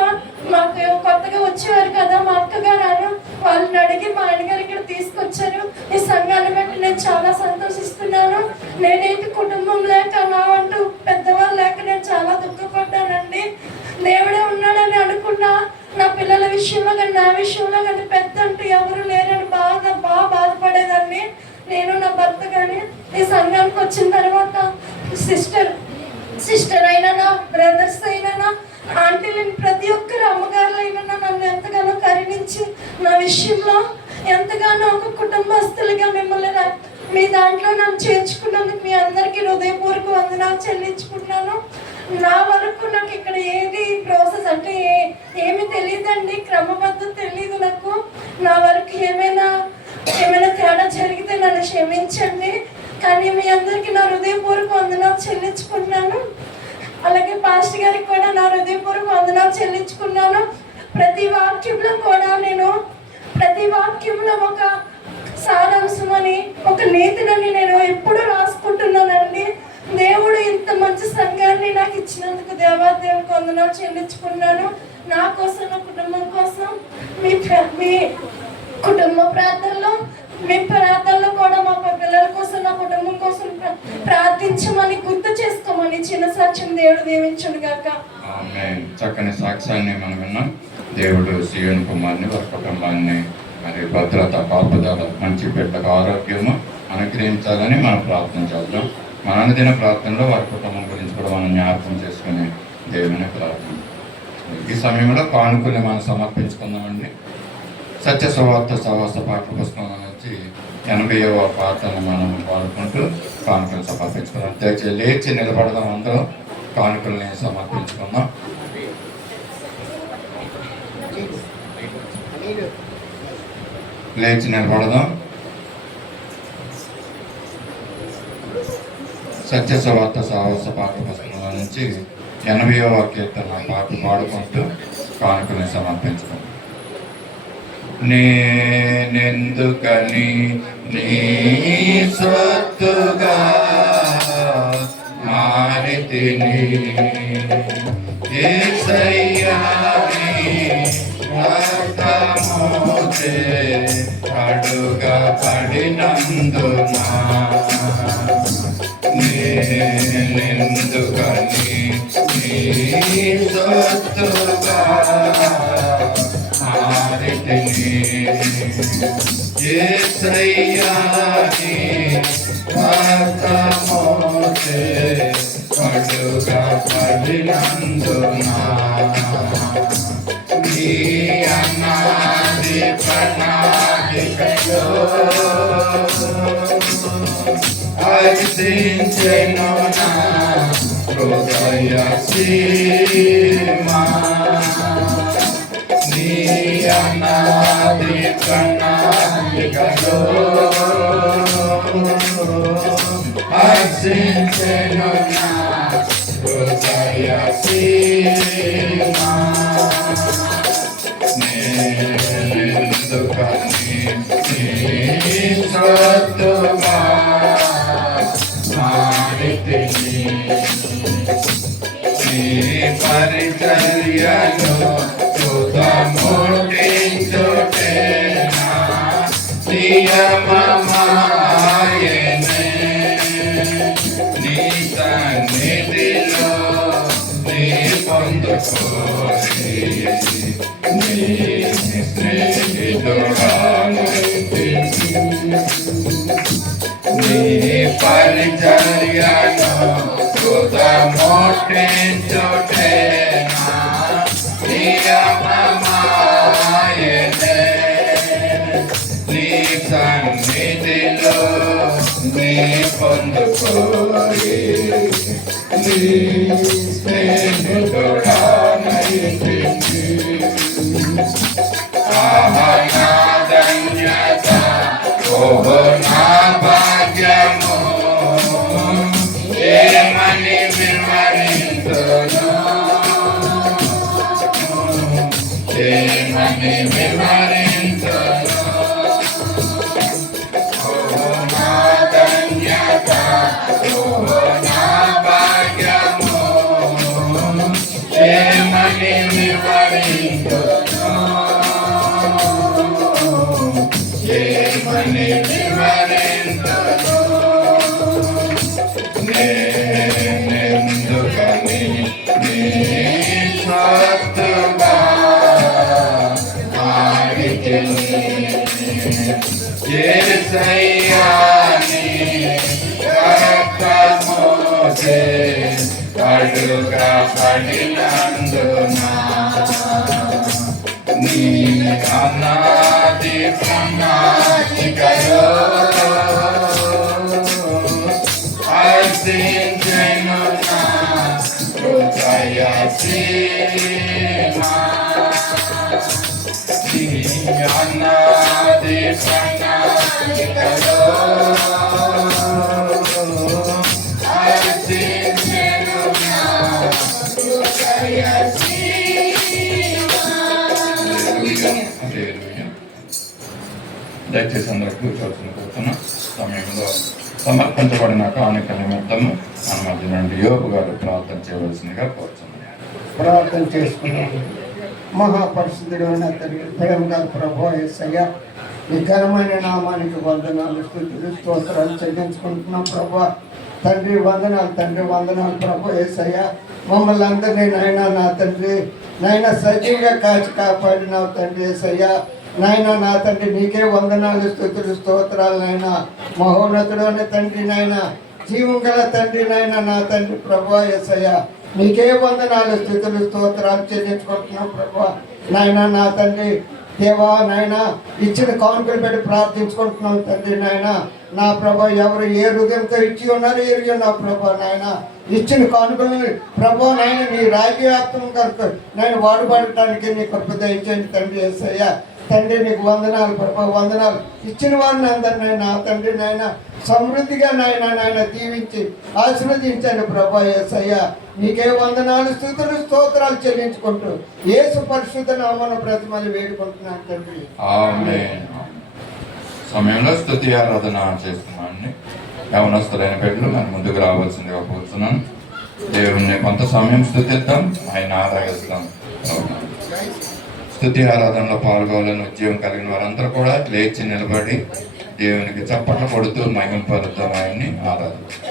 మాకు కొత్తగా వచ్చేవారు కదా మా అక్కగారు, వాళ్ళని అడిగి మా ఆయనగారు ఇక్కడ తీసుకొచ్చారు. ఈ సంఘాన్ని బట్టి నేను చాలా సంతోషిస్తున్నాను. నేనేంటి కుటుంబం లేక నా అంటూ పెద్దవాళ్ళు లేక నేను చాలా దుఃఖపడ్డానండి. దేవుడే ఉన్నాడని అనుకున్నా. నా పిల్లల విషయంలో కానీ నా విషయంలో కానీ పెద్ద అంటూ ఎవరు లేరని బాగా బాధపడేదాన్ని నేను, నా భర్త. కానీ ఈ సంఘానికి వచ్చిన తర్వాత సిస్టర్ అయినా, నా బ్రదర్స్ అయినా, ఆంటీలని, ప్రతి ఒక్కరు అమ్మగారులు అయినా నన్ను ఎంతగానో కరుణించి నా విషయంలో ఎంతగానో ఒక కుటుంబస్తులుగా మిమ్మల్ని మీ దాంట్లో నన్ను చేర్చుకున్నందుకు మీ అందరికీ హృదయపూర్వక వందనాలు చెల్లించుకుంటున్నాను. నా వరకు నాకు ఇక్కడ ఏది ప్రాసెస్ అంటే ఏమి తెలియదండి, క్రమబద్ధం తెలియదు నాకు. నా వరకు ఏమైనా తేడా జరిగితే నన్ను క్షమించండి. కానీ మీ అందరికీ నా హృదయపూర్వక వందనాలు చెల్లించుకుంటున్నాను. అలాగే పాస్టర్ గారికి కూడా నా హృదయపూర్వక వందనాలు చెల్లించుకున్నాను. ప్రతి వాక్యంలో కూడా నేను ప్రతి వాక్యంలో ఒక సారాంశం అని, ఒక నీతిని నేను ఎప్పుడూ రాసుకుంటున్నానండి. దేవుడు ఇంత మంచి సంఘాన్ని నాకు ఇచ్చినందుకు దేవాదేవునికి వందనాలు చెల్లించుకున్నాను. నా కోసం, నా కుటుంబం కోసం, మీ కుటుంబ ప్రార్థనలో, మీ ప్రార్థనలో కూడా మా పిల్లల కోసం, నా కుటుంబం కోసం ప్రార్థించమని, గుర్తు చేసుకోమని చిన్న సాక్ష్యం దేవుడు దీవించును గాక. ఆమేన్. చక్కని సాక్ష్యాన్ని మనం విన్నాం. దేవుడు సీయోను కుమార్ని, వారి కుటుంబాన్ని మరి భద్రత, కాపుదల, మంచి బిడ్డకు ఆరోగ్యము అనుగ్రహించాలని మనం ప్రార్థన చేద్దాం. మన అనుదిన ప్రార్థనలో వారి కుటుంబం గురించి కూడా మనం జ్ఞాపకం చేసుకుని దేవుని ప్రార్థన. ఈ సమయంలో కానుకలు మనం సమర్పించుకుందామండి. సత్య సువార్త సహవాస పాఠ్య పుస్తకం నుంచి 80వ పాఠాన్ని మనం పాడుకుంటూ కానుకలు సమర్పించుకుందాం. దయచేసి లేచి నిలబడదాం, అందరూ కానుకల్ని సమర్పించుకుందాం. లేచి నిలబడదాం. సత్య సువార్త సహవాస పాఠ్య పుస్తకం నుంచి 80వ కీర్తన పాట పాడుకుంటూ కానుకల్ని సమర్పించుకుందాం. నేనెందుకని నీ సొత్తుగా మారితిని, యేసయ్యా నీ రక్తముచే అడుగా పడినందున, నేనెందుకని నీ సొత్తుగా మారితిని, యేసయ్యా నీ రక్తముచే అడుగా పడినందున, నీ అనాది ప్రణాళికలో అర్చించెను నా హృదయ సీమా, నీ అనాది ప్రణాళికలో అర్చించెను నా హృదయ సీమా, నేనెందుకని నీ సొత్తుగా మారితిని, నీ పరిచర్యను తుదముట్టించుటే నా నియమమాయెనే, నీ సన్నిధిలో నీ పొందుకోరి, నీ స్నేహితురాలైతిని, నీ పరిచర్యను తుదముట్టించుటే నా నియమమాయెనే, నీ సన్నిధిలో నీ పొందుకోరి, నీ స్నేహితురాలైతిని. ఆహా నా ధన్యత, ఓహో నా భాగ్యము, ఏమని వివరింతును, ఏమని వివరింతును, యేసయ్యాని రక్తమోచే కడుగా పడినందున నీ అనాది ప్రణాళికలో అర్జించెను నా హృదయ సీమా నీ అనాది ప్రణాళికలో అర్జించెను నా హృదయ దయచేసి అందరూ కూర్చోవలసిన కూర్చున్న సమయంలో సమర్పించబడిన కానుక నిమిత్తము మన మధ్య నుండి యోగు గారు ప్రార్థన చేయవలసిందిగా కోరుతున్నాను. ప్రార్థన చేసుకున్నాము. మహాపరిశుద్ధుడైన తండ్రి, ప్రేమ గల ప్రభువా యేసయ్య, నీ ఘనమైన నామానికి వందనాలు, స్తుతులు, స్తోత్రాలు చెల్లించుకుంటున్నాం ప్రభువా. తండ్రి వందనాలు, తండ్రి వందనాలు ప్రభువా యేసయ్య. మమ్మల్ని అందరినీ నాయనా నా తండ్రి నాయన సజీవంగా కాచి కాపాడినావు తండ్రి యేసయ్య. నాయన నా తండ్రి నీకే వందనాలు, స్తుతులు, స్తోత్రాలు నాయన. మహోన్నతుడు అనే తండ్రి నాయన, జీవం గల తండ్రి నాయన నా తండ్రి ప్రభువా యేసయ్య, నీకే వందనాలు, స్తుతులు, స్తోత్రాలు చెల్లించుకుంటున్నాం ప్రభువా. నాయన నా తండ్రి దేవా నాయన, ఇచ్చిన కానుకలు పెట్టి ప్రార్థించుకుంటున్నాం తండ్రి నాయన. నా ప్రభా ఎవరు ఏ హృదయంతో ఇచ్చి ఉన్నారో ఎరిగి ఉన్నావు ప్రభా నాయన. ఇచ్చిన కానుకలు ప్రభా నాయన నీ రాజ్యవ్యాప్తం కనుక నేను వాడుపడటానికి నీ కృప దయచేయండి తండ్రి యేసయ్య. తండ్రి నీకు వందనాలు ప్రభా, వందనాలు. ఇచ్చిన వారిని అందరినీ నా తండ్రి నాయన సమృద్ధిగా నాయన దీవించి ఆశీర్వదించండి ప్రభా యేసయ్య. నీకే వందనాలు, స్తుతులు, స్తోత్రాలు చెల్లించుకుంటూ యేసు పరిశుద్ధ నామమున బ్రతిమలు వేడుకుంటున్నాను తండ్రి. ఆమేన్. సమయంలో స్తుతి ఆరాధన చేస్తున్నాను. యవనస్తులైన బిడ్డలు మనం ముందుకు రావాల్సిందిగా కోరుతున్నాను. దేవుణ్ణి కొంత సమయం స్తుతిద్దాం, ఆయన ఆరాధిస్తాం. స్తుతి ఆరాధనలో పాల్గొవాలని ఉద్యోగం కలిగిన వారందరూ కూడా లేచి నిలబడి దేవునికి చప్పట్లు కొడుతూ మహింపరుద్దాం, ఆయన్ని ఆరాధిస్తాం.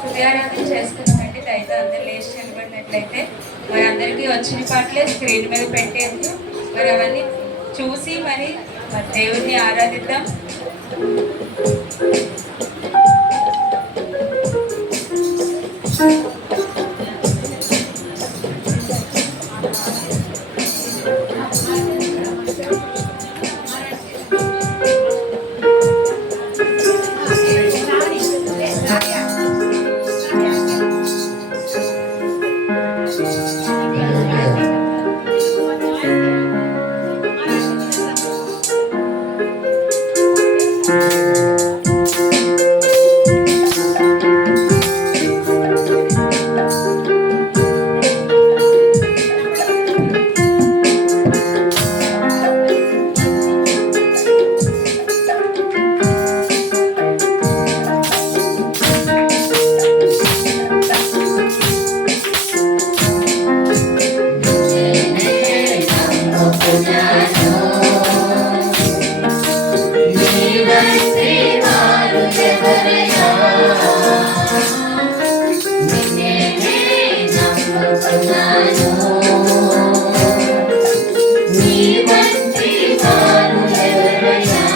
హృదయారాధన చేసుకున్నామంటే దయతో అందరూ లేచి నిలబడినట్లయితే మరి అందరికీ వచ్చిన పాటలే స్క్రీన్ మీద పెట్టేందుకు మరి అవన్నీ చూసి మరి దేవుణ్ణి ఆరాధిద్దాం. Oh,